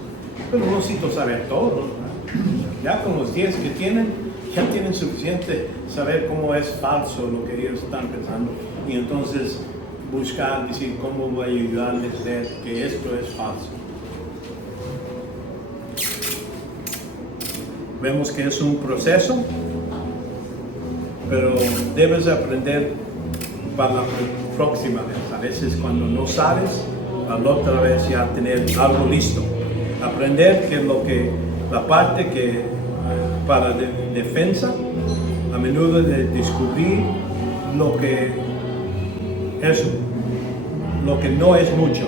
pero no necesito saber todo, ¿no? Ya con los 10 que tienen, ya tienen suficiente saber cómo es falso lo que ellos están pensando y entonces buscar, decir cómo voy a ayudarles a ver que esto es falso. Vemos que es un proceso, pero debes aprender para la próxima vez. A veces cuando no sabes, a la otra vez ya tener algo listo. Aprender que la parte que para defensa, a menudo de descubrir lo que no es mucho.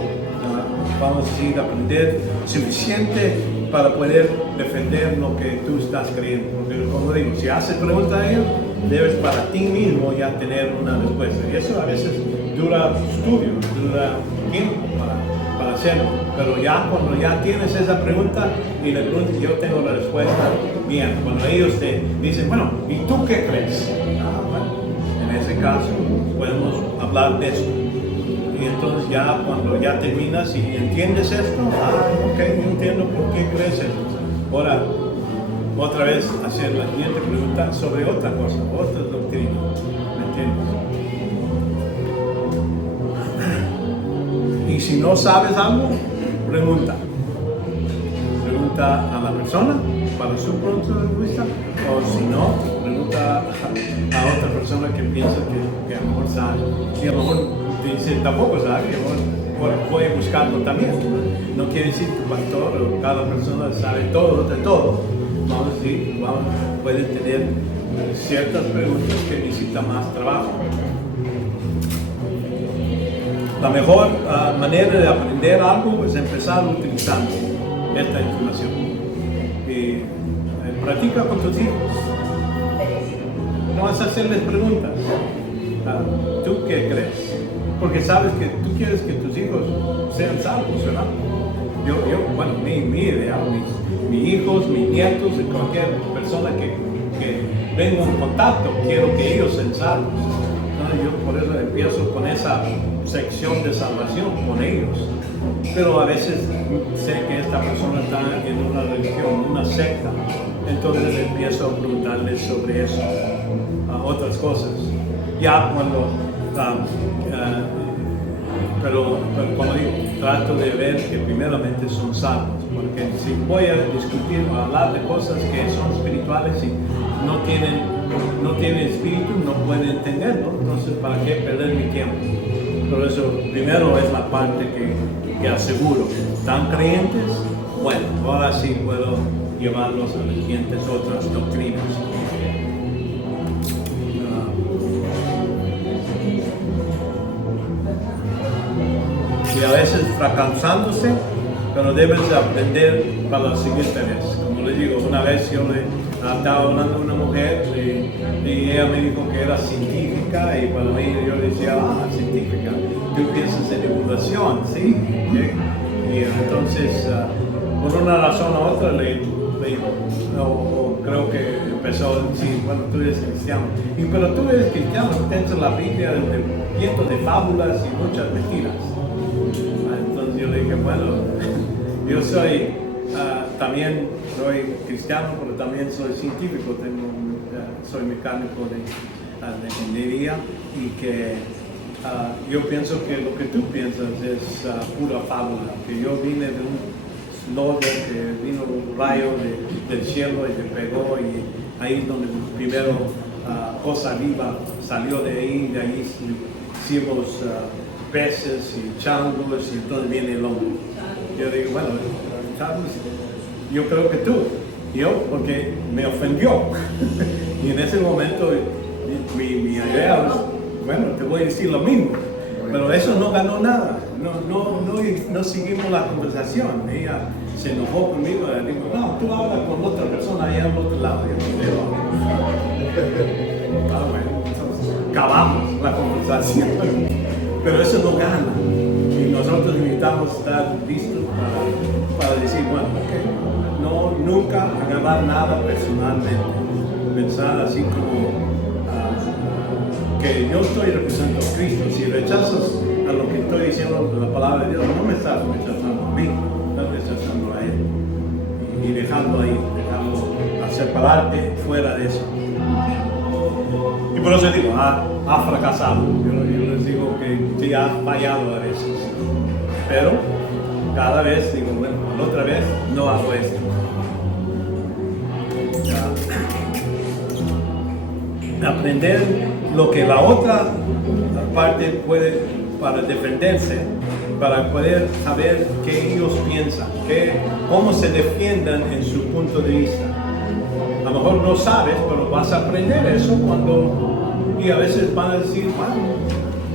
Vamos a decir, aprender suficiente para poder defender lo que tú estás creyendo. Porque como digo, si haces preguntas a ellos, debes para ti mismo ya tener una respuesta. Y eso a veces dura estudio, dura tiempo para hacerlo. Pero ya cuando ya tienes esa pregunta y le preguntas, yo tengo la respuesta bien. Cuando ellos te dicen, bueno, ¿y tú qué crees? Bueno, en ese caso podemos hablar de esto. Y entonces ya cuando ya terminas y entiendes esto, ok, yo entiendo por qué crees esto. Ahora, otra vez hacer la siguiente pregunta sobre otra cosa, otra doctrina. ¿Me entiendes? Y si no sabes algo, pregunta. Pregunta a la persona para su punto de vista, o si no, pregunta a otra persona que piensa que a lo mejor sabe. Y a lo mejor dice, tampoco sabe, voy a buscarlo también. No quiere decir que tu pastor o cada persona sabe todo de todo. Vamos a decir, pueden tener ciertas preguntas que necesitan más trabajo. La mejor manera de aprender algo es empezar utilizando esta información. Y practica con tus hijos. No vas a hacerles preguntas. ¿Tú qué crees? Porque sabes que tú quieres que tus hijos sean salvos, ¿verdad? Bueno, mi idea, mis hijos, mis nietos, y cualquier persona que venga en contacto, quiero que ellos sean salvos. Entonces yo por eso empiezo con esa sección de salvación con ellos. Pero a veces sé que esta persona está en una religión, una secta, entonces empiezo a preguntarles sobre eso, otras cosas. Ya cuando pero como digo, trato de ver que primeramente son salvos, porque si voy a discutir o hablar de cosas que son espirituales y no tienen espíritu, no pueden entenderlo, entonces ¿para qué perder mi tiempo? Por eso primero es la parte que aseguro. ¿Están creyentes? Bueno, ahora sí puedo llevarlos a las siguientes otras doctrinas. Y a veces fracasándose, pero debes aprender para la siguiente vez. Como les digo, una vez yo estaba hablando con una mujer y ella me dijo que era científica y para mí yo decía, científica, tú piensas en evolución, ¿sí? Y entonces por una razón u otra creo que empezó a decir, bueno, tú eres cristiano. Pero tú eres cristiano, tienes la Biblia lleno de fábulas y muchas mentiras. Entonces yo le dije, bueno, yo también soy cristiano, pero también soy científico, soy mecánico de ingeniería y que yo pienso que lo que tú piensas es pura fábula, que yo vine de un lodo, que vino un rayo del cielo y me pegó y ahí donde primero cosa viva salió de ahí hicimos peces y changos y entonces viene el hombre. Yo digo, bueno, ¿sabes? Yo creo que tú, porque me ofendió. Y en ese momento mi idea es, bueno, te voy a decir lo mismo, pero eso no ganó nada, no seguimos la conversación. Ella se enojó conmigo y dijo, no, tú hablas con otra persona allá al otro lado. Bueno, entonces acabamos la conversación, pero eso no gana. Y nosotros necesitamos estar listos para decir, bueno, okay, nunca agarrar nada personalmente, pensar así como que yo estoy representando a Cristo. Si rechazas a lo que estoy diciendo de la palabra de Dios, no me estás rechazando a mí, estás rechazando a Él. Y dejando ahí, a separarte fuera de eso. Y por eso digo, ha fracasado. Yo les digo que sí ha fallado a veces. Pero cada vez digo, bueno, la otra vez no hago esto. Aprender lo que la otra parte puede para defenderse, para poder saber qué ellos piensan, cómo se defiendan en su punto de vista. A lo mejor no sabes, pero vas a aprender eso y a veces van a decir, bueno,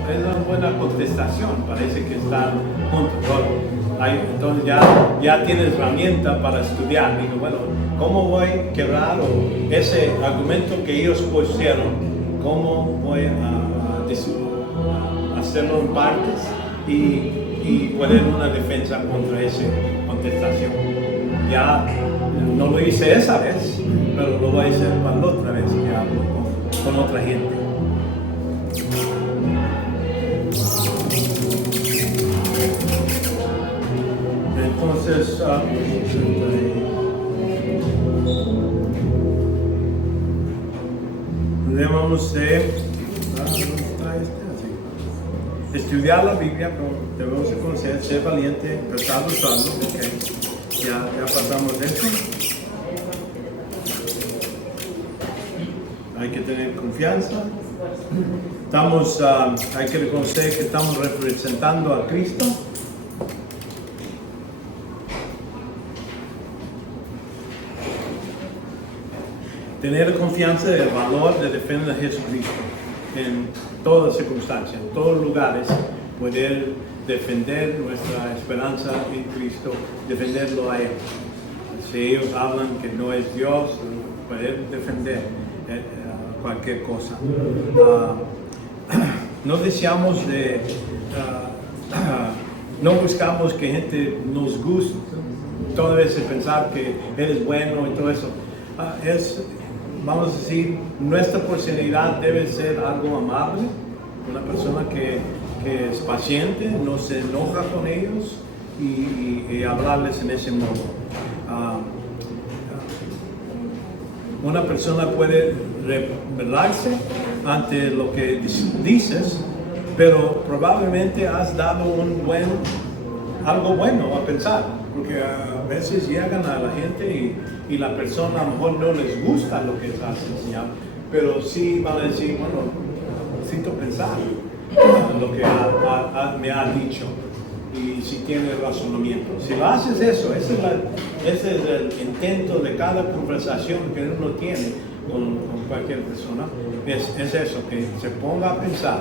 es una buena contestación, parece que están juntos. Entonces ya tienes herramienta para estudiar. Digo, bueno, ¿cómo voy a quebrar ese argumento que ellos pusieron? ¿Cómo voy a hacerlo en partes y poner una defensa contra esa contestación? Ya no lo hice esa vez, pero lo voy a hacer para la otra vez que hablo con otra gente. Entonces, debemos de estudiar la Biblia, pero debemos de conocer, ser valiente, tratar de usarlo. Okay. Ya pasamos de eso. Hay que tener confianza. Hay que reconocer que estamos representando a Cristo. Tener confianza del valor de defender a Jesucristo en todas circunstancias, en todos lugares, poder defender nuestra esperanza en Cristo, defenderlo a Él. Si ellos hablan que no es Dios, poder defender cualquier cosa. No deseamos no buscamos que gente nos guste, todas veces pensar que Él es bueno y todo eso. Vamos a decir, nuestra personalidad debe ser algo amable, una persona que es paciente, no se enoja con ellos y hablarles en ese modo. Una persona puede rebelarse ante lo que dices, pero probablemente has dado algo bueno a pensar, porque a veces llegan a la gente y la persona a lo mejor no les gusta lo que estás enseñando, pero sí van a decir, bueno, necesito pensar lo que me ha dicho y si tiene razonamiento. Si lo haces eso, ese es el intento de cada conversación que uno tiene con cualquier persona, es eso, que se ponga a pensar.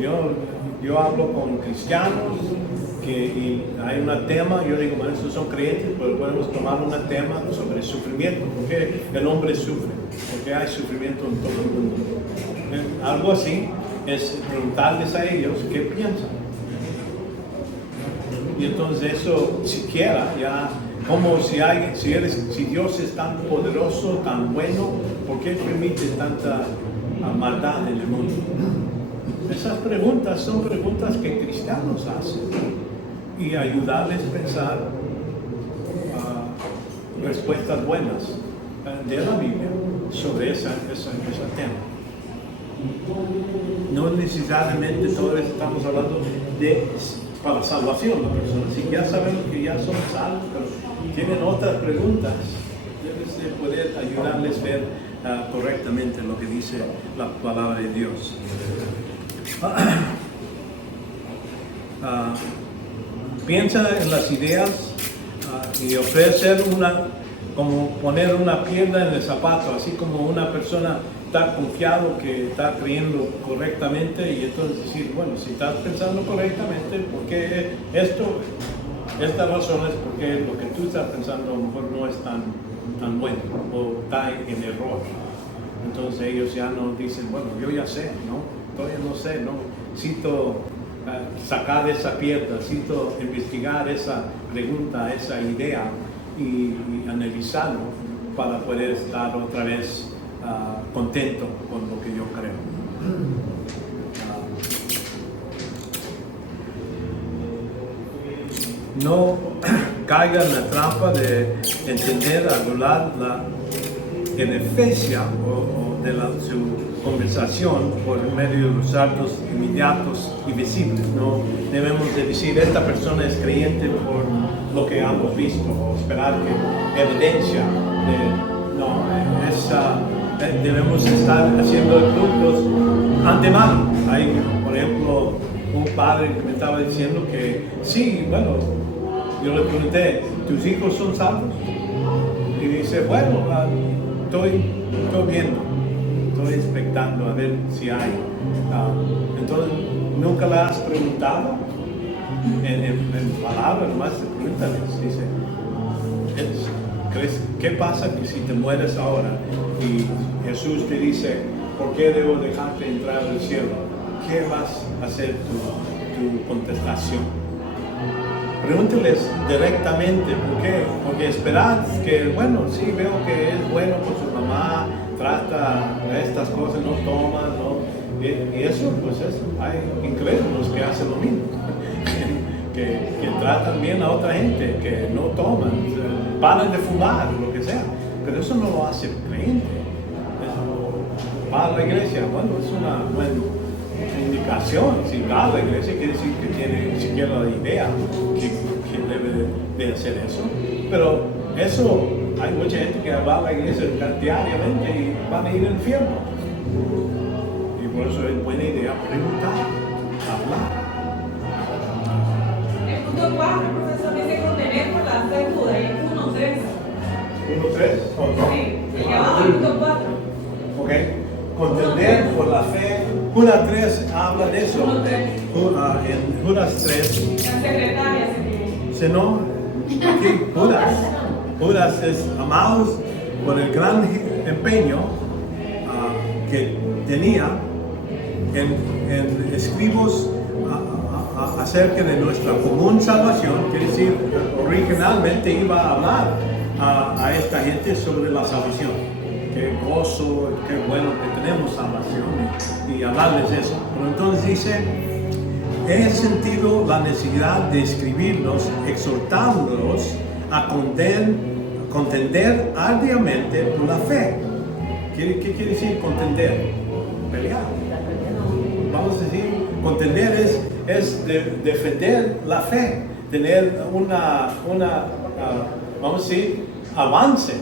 Yo hablo con cristianos y hay un tema, yo digo, bueno, estos son creyentes, pero podemos tomar un tema sobre sufrimiento, porque el hombre sufre, porque hay sufrimiento en todo el mundo. Algo así es preguntarles a ellos qué piensan. Y entonces eso siquiera ya Como si Dios es tan poderoso, tan bueno, ¿por qué permite tanta maldad en el mundo? Esas preguntas son preguntas que cristianos hacen y ayudarles a pensar respuestas buenas de la Biblia sobre ese tema. No necesariamente todos estamos hablando de para salvación la persona. Si ya sabemos que ya son salvos, pero tienen otras preguntas, debes de poder ayudarles a ver correctamente lo que dice la palabra de Dios. Piensa en las ideas y ofrecer como poner una piedra en el zapato, así como una persona está confiado que está creyendo correctamente, y entonces decir, bueno, si estás pensando correctamente, ¿por qué esta razón es porque lo que tú estás pensando a lo mejor no es tan bueno o está en error? Entonces ellos ya no dicen, bueno, yo ya sé, ¿no? Todavía no sé, ¿no? Necesito sacar esa piedra, necesito investigar esa pregunta, esa idea y analizarlo para poder estar otra vez contento con lo que yo creo. No caiga en la trampa de entender, anular la beneficia o de su conversación por medio de los actos inmediatos y visibles. No debemos de decir, esta persona es creyente por lo que hemos visto, o esperar que evidencia debemos estar haciendo cultos antemano. Hay, por ejemplo, un padre que me estaba diciendo que sí, bueno, yo le pregunté, ¿tus hijos son salvos? Y dice, bueno, estoy viendo, estoy expectando a ver si hay. Entonces, ¿nunca le has preguntado? En palabras, nomás pregúntales, dice, ¿qué pasa que si te mueres ahora y Jesús te dice, ¿por qué debo dejarte entrar al cielo? ¿Qué vas a hacer tu contestación? Pregúnteles directamente, ¿por qué? Porque esperad que, bueno, sí, veo que es bueno con su mamá, trata estas cosas, no toma, ¿no? Y eso, pues hay incrédulos que hacen lo mismo, que tratan bien a otra gente, que no toman, paran de fumar, lo que sea, pero eso no lo hace creyente. Va a la iglesia, bueno, es una buena indicación. Si va a la iglesia, quiere decir que tiene siquiera la idea que debe de hacer eso. Pero eso, hay mucha gente que va a la iglesia diariamente y van a ir al infierno. Y por eso es buena idea preguntar, hablar. El punto 4, profesor, dice contener por la fe Judas, y es 1:3. 1:3. Sí, el abajo del punto 4. Ok. Contender por la fe. Judas 3 habla de eso. En Judas 3. La secretaria se equivocó. No, aquí Judas es amados por el gran empeño que tenía en escribos acerca de nuestra común salvación. Quiere decir, originalmente iba a hablar a esta gente sobre la salvación. Qué gozo, qué bueno que tenemos salvación, y hablarles eso. Pero entonces dice, he sentido la necesidad de escribirlos, exhortándolos a contender arduamente por la fe. ¿Qué quiere decir contender? Pelear. Vamos a decir, contender es defender la fe, tener vamos a decir, avance,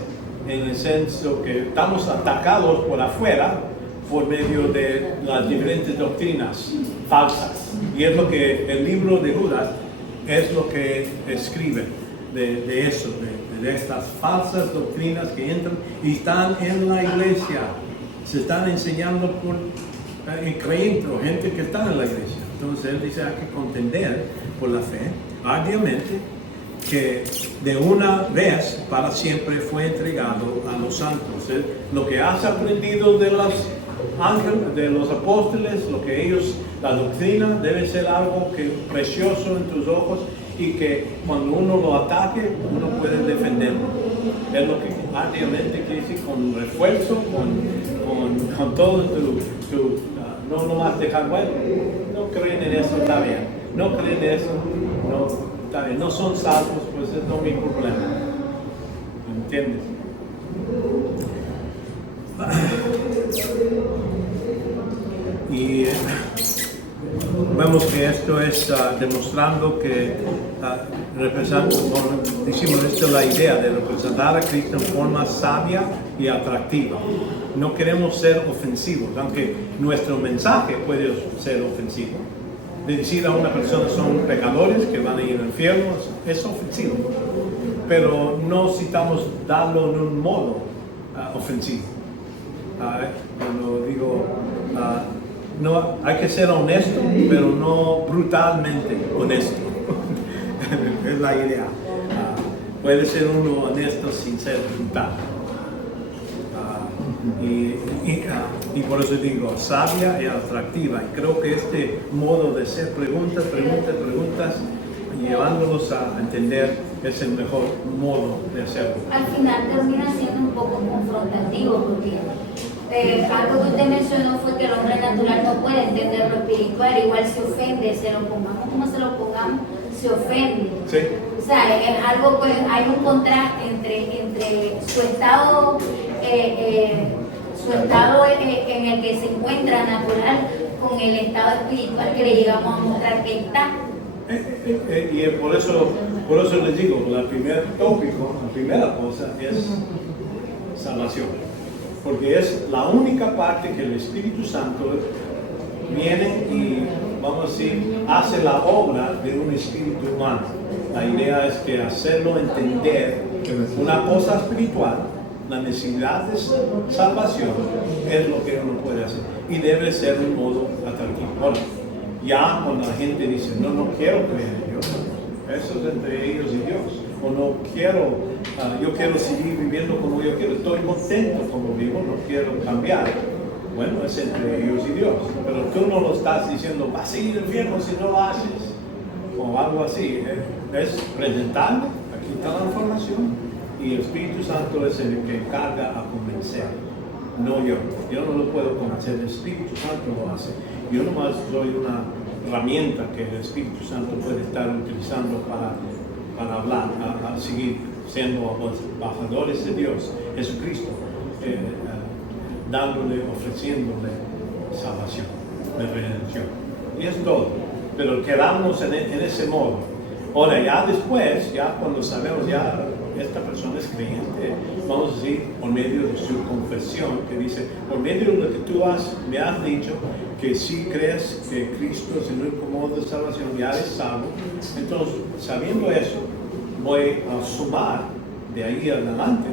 en el senso que estamos atacados por afuera por medio de las diferentes doctrinas falsas. Y es lo que el libro de Judas es lo que escribe de eso, de estas falsas doctrinas que entran y están en la iglesia, se están enseñando por creyentes o gente que está en la iglesia. Entonces él dice, hay que contender por la fe arduamente, que de una vez para siempre fue entregado a los santos. Lo que has aprendido de los ángeles, de los apóstoles, lo que ellos, la doctrina debe ser algo precioso en tus ojos, y que cuando uno lo ataque, uno puede defenderlo. Es lo que ardiamente quiere decir, con refuerzo, con todo no nomás dejar, bueno, no creen en eso, está bien. No creen en eso, no, está bien. No son salvos, pues es no mi problema. ¿Entiendes? Y vemos que esto es demostrando que decimos esto es la idea de representar a Cristo en forma sabia y atractiva. No queremos ser ofensivos, aunque nuestro mensaje puede ser ofensivo. De decir a una persona son pecadores que van a ir al infierno es ofensivo, pero no necesitamos darlo en un modo ofensivo. Cuando digo no, hay que ser honesto, pero no brutalmente honesto. Es la idea. Puede ser uno honesto sin ser brutal. Y por eso digo, sabia y atractiva. Y creo que este modo de hacer preguntas, llevándolos a entender es el mejor modo de hacerlo. Al final termina siendo un poco confrontativo, porque algo que usted mencionó fue que el hombre natural no puede entender lo espiritual, igual se ofende, se lo pongamos como se lo pongamos, se ofende. Sí. O sea, es algo, pues, hay un contraste entre su estado en el que se encuentra natural con el estado espiritual que le llegamos a mostrar que está. Y por eso les digo, el primer tópico, la primera cosa es salvación. Porque es la única parte que el Espíritu Santo viene y, vamos a decir, hace la obra de un espíritu humano. La idea es que hacerlo entender una cosa espiritual, la necesidad de salvación, es lo que uno puede hacer. Y debe ser un modo atractivo. Bueno, ya cuando la gente dice, no quiero creer en Dios, eso es entre ellos y Dios. O no quiero, yo quiero seguir viviendo como yo quiero, estoy contento como vivo, no quiero cambiar. Bueno, es entre ellos y Dios. Pero tú no lo estás diciendo, vas a seguir al infierno si no lo haces. O algo así. Es presentarle, aquí está la información. Y el Espíritu Santo es el que encarga a convencer. No yo. Yo no lo puedo convencer, el Espíritu Santo lo hace. Yo nomás doy una herramienta que el Espíritu Santo puede estar utilizando para hablar, a seguir siendo embajadores de Dios, Jesucristo, ofreciéndole salvación, de redención. Y es todo. Pero quedamos en ese modo. Ahora, ya después, ya cuando sabemos, ya esta persona es creyente, vamos a decir, por medio de su confesión, que dice, por medio de lo que tú me has dicho, que si crees que Cristo es el único modo de salvación, ya eres salvo. Entonces, sabiendo eso, voy a sumar de ahí adelante,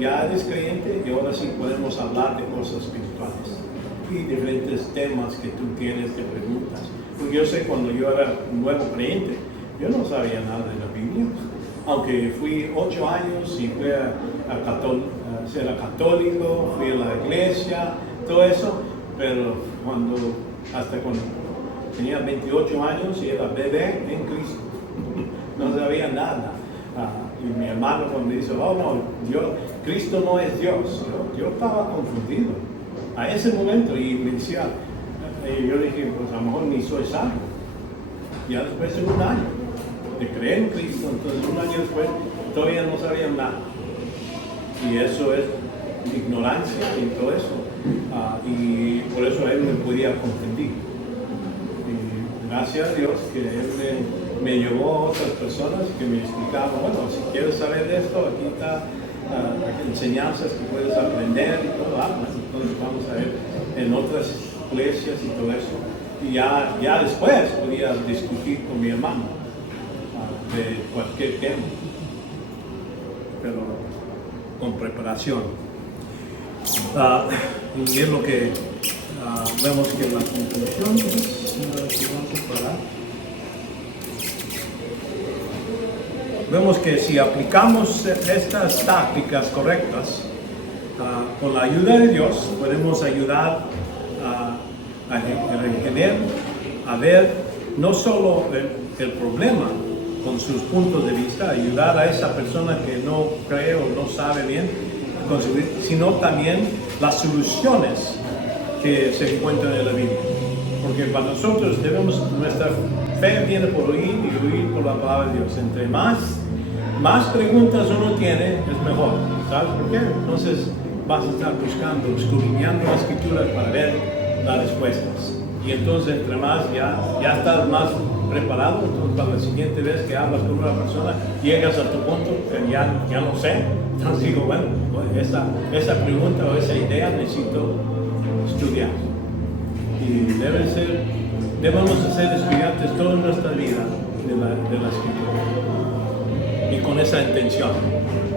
ya eres creyente y ahora sí podemos hablar de cosas espirituales y diferentes temas que tú tienes de preguntas. Porque yo sé, cuando yo era un nuevo creyente, yo no sabía nada de la Biblia, aunque fui 8 años y fui a ser católico, fui a la iglesia, todo eso, pero hasta cuando tenía 28 años y era bebé en Cristo, no sabía nada. Y mi hermano cuando dice, Cristo no es Dios, yo estaba confundido a ese momento y me decía, yo dije, pues a lo mejor ni soy salvo. Ya después de un año de creer en Cristo, entonces un año después todavía no sabía nada. Y eso es ignorancia y todo eso. Y por eso él me podía confundir. Y gracias a Dios que él me llevó a otras personas que me explicaban, si quieres saber de esto, aquí está enseñanzas que puedes aprender y todo. Entonces vamos a ver en otras iglesias y todo eso. Y ya después podía discutir con mi hermano de cualquier tema, pero con preparación. Y es lo que vemos que la conclusión vemos que si aplicamos estas tácticas correctas, con la ayuda de Dios, podemos ayudar a entender, a ver no solo el problema, con sus puntos de vista, ayudar a esa persona que no cree o no sabe bien, sino también las soluciones que se encuentran en la Biblia. Porque para nosotros nuestra fe viene por oír y oír por la palabra de Dios. Entre más preguntas uno tiene, es mejor. ¿Sabes por qué? Entonces vas a estar buscando, escudriñando las escrituras para ver las respuestas. Y entonces entre más ya estás más preparado, entonces para la siguiente vez que hablas con una persona, llegas a tu punto que ya no sé. Entonces digo, bueno, esa pregunta o esa idea necesito estudiar. Y debemos ser estudiantes toda nuestra vida de la escritura. Y con esa intención,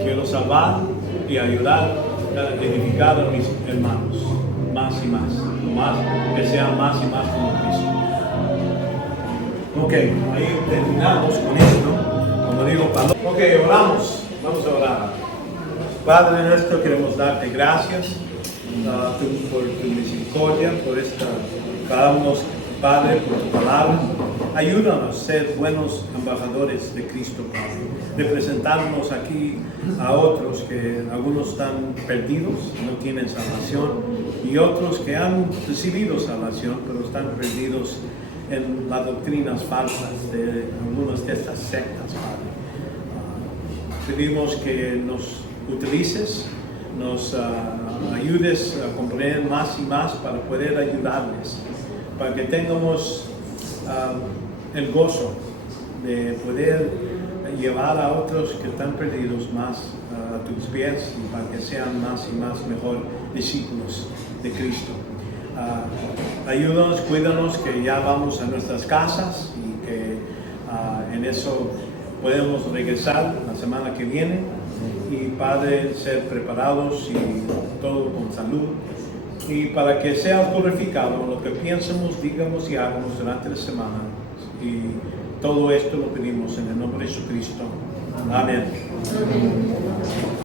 quiero salvar y ayudar a edificar a mis hermanos, más y más, que sean más y más como Cristo. Ok, ahí terminamos con esto, como digo, ok, oramos, vamos a orar. Padre nuestro, queremos darte gracias por tu misericordia, por darnos, Padre, por tu palabra. Ayúdanos a ser buenos embajadores de Cristo, Padre, de presentarnos aquí a otros que algunos están perdidos, no tienen salvación, y otros que han recibido salvación, pero están perdidos en las doctrinas falsas de algunas de estas sectas, Padre. Pedimos que nos utilices, nos ayudes a comprender más y más para poder ayudarles, para que tengamos el gozo de poder llevar a otros que están perdidos más a tus pies y para que sean más y más mejor discípulos de Cristo. Ayúdanos, cuídanos, que ya vamos a nuestras casas y que en eso podemos regresar la semana que viene y, Padre, ser preparados y todo con salud, y para que sea glorificado en lo que piensemos, digamos y hagamos durante la semana. Y todo esto lo pedimos en el nombre de Jesucristo. Amén.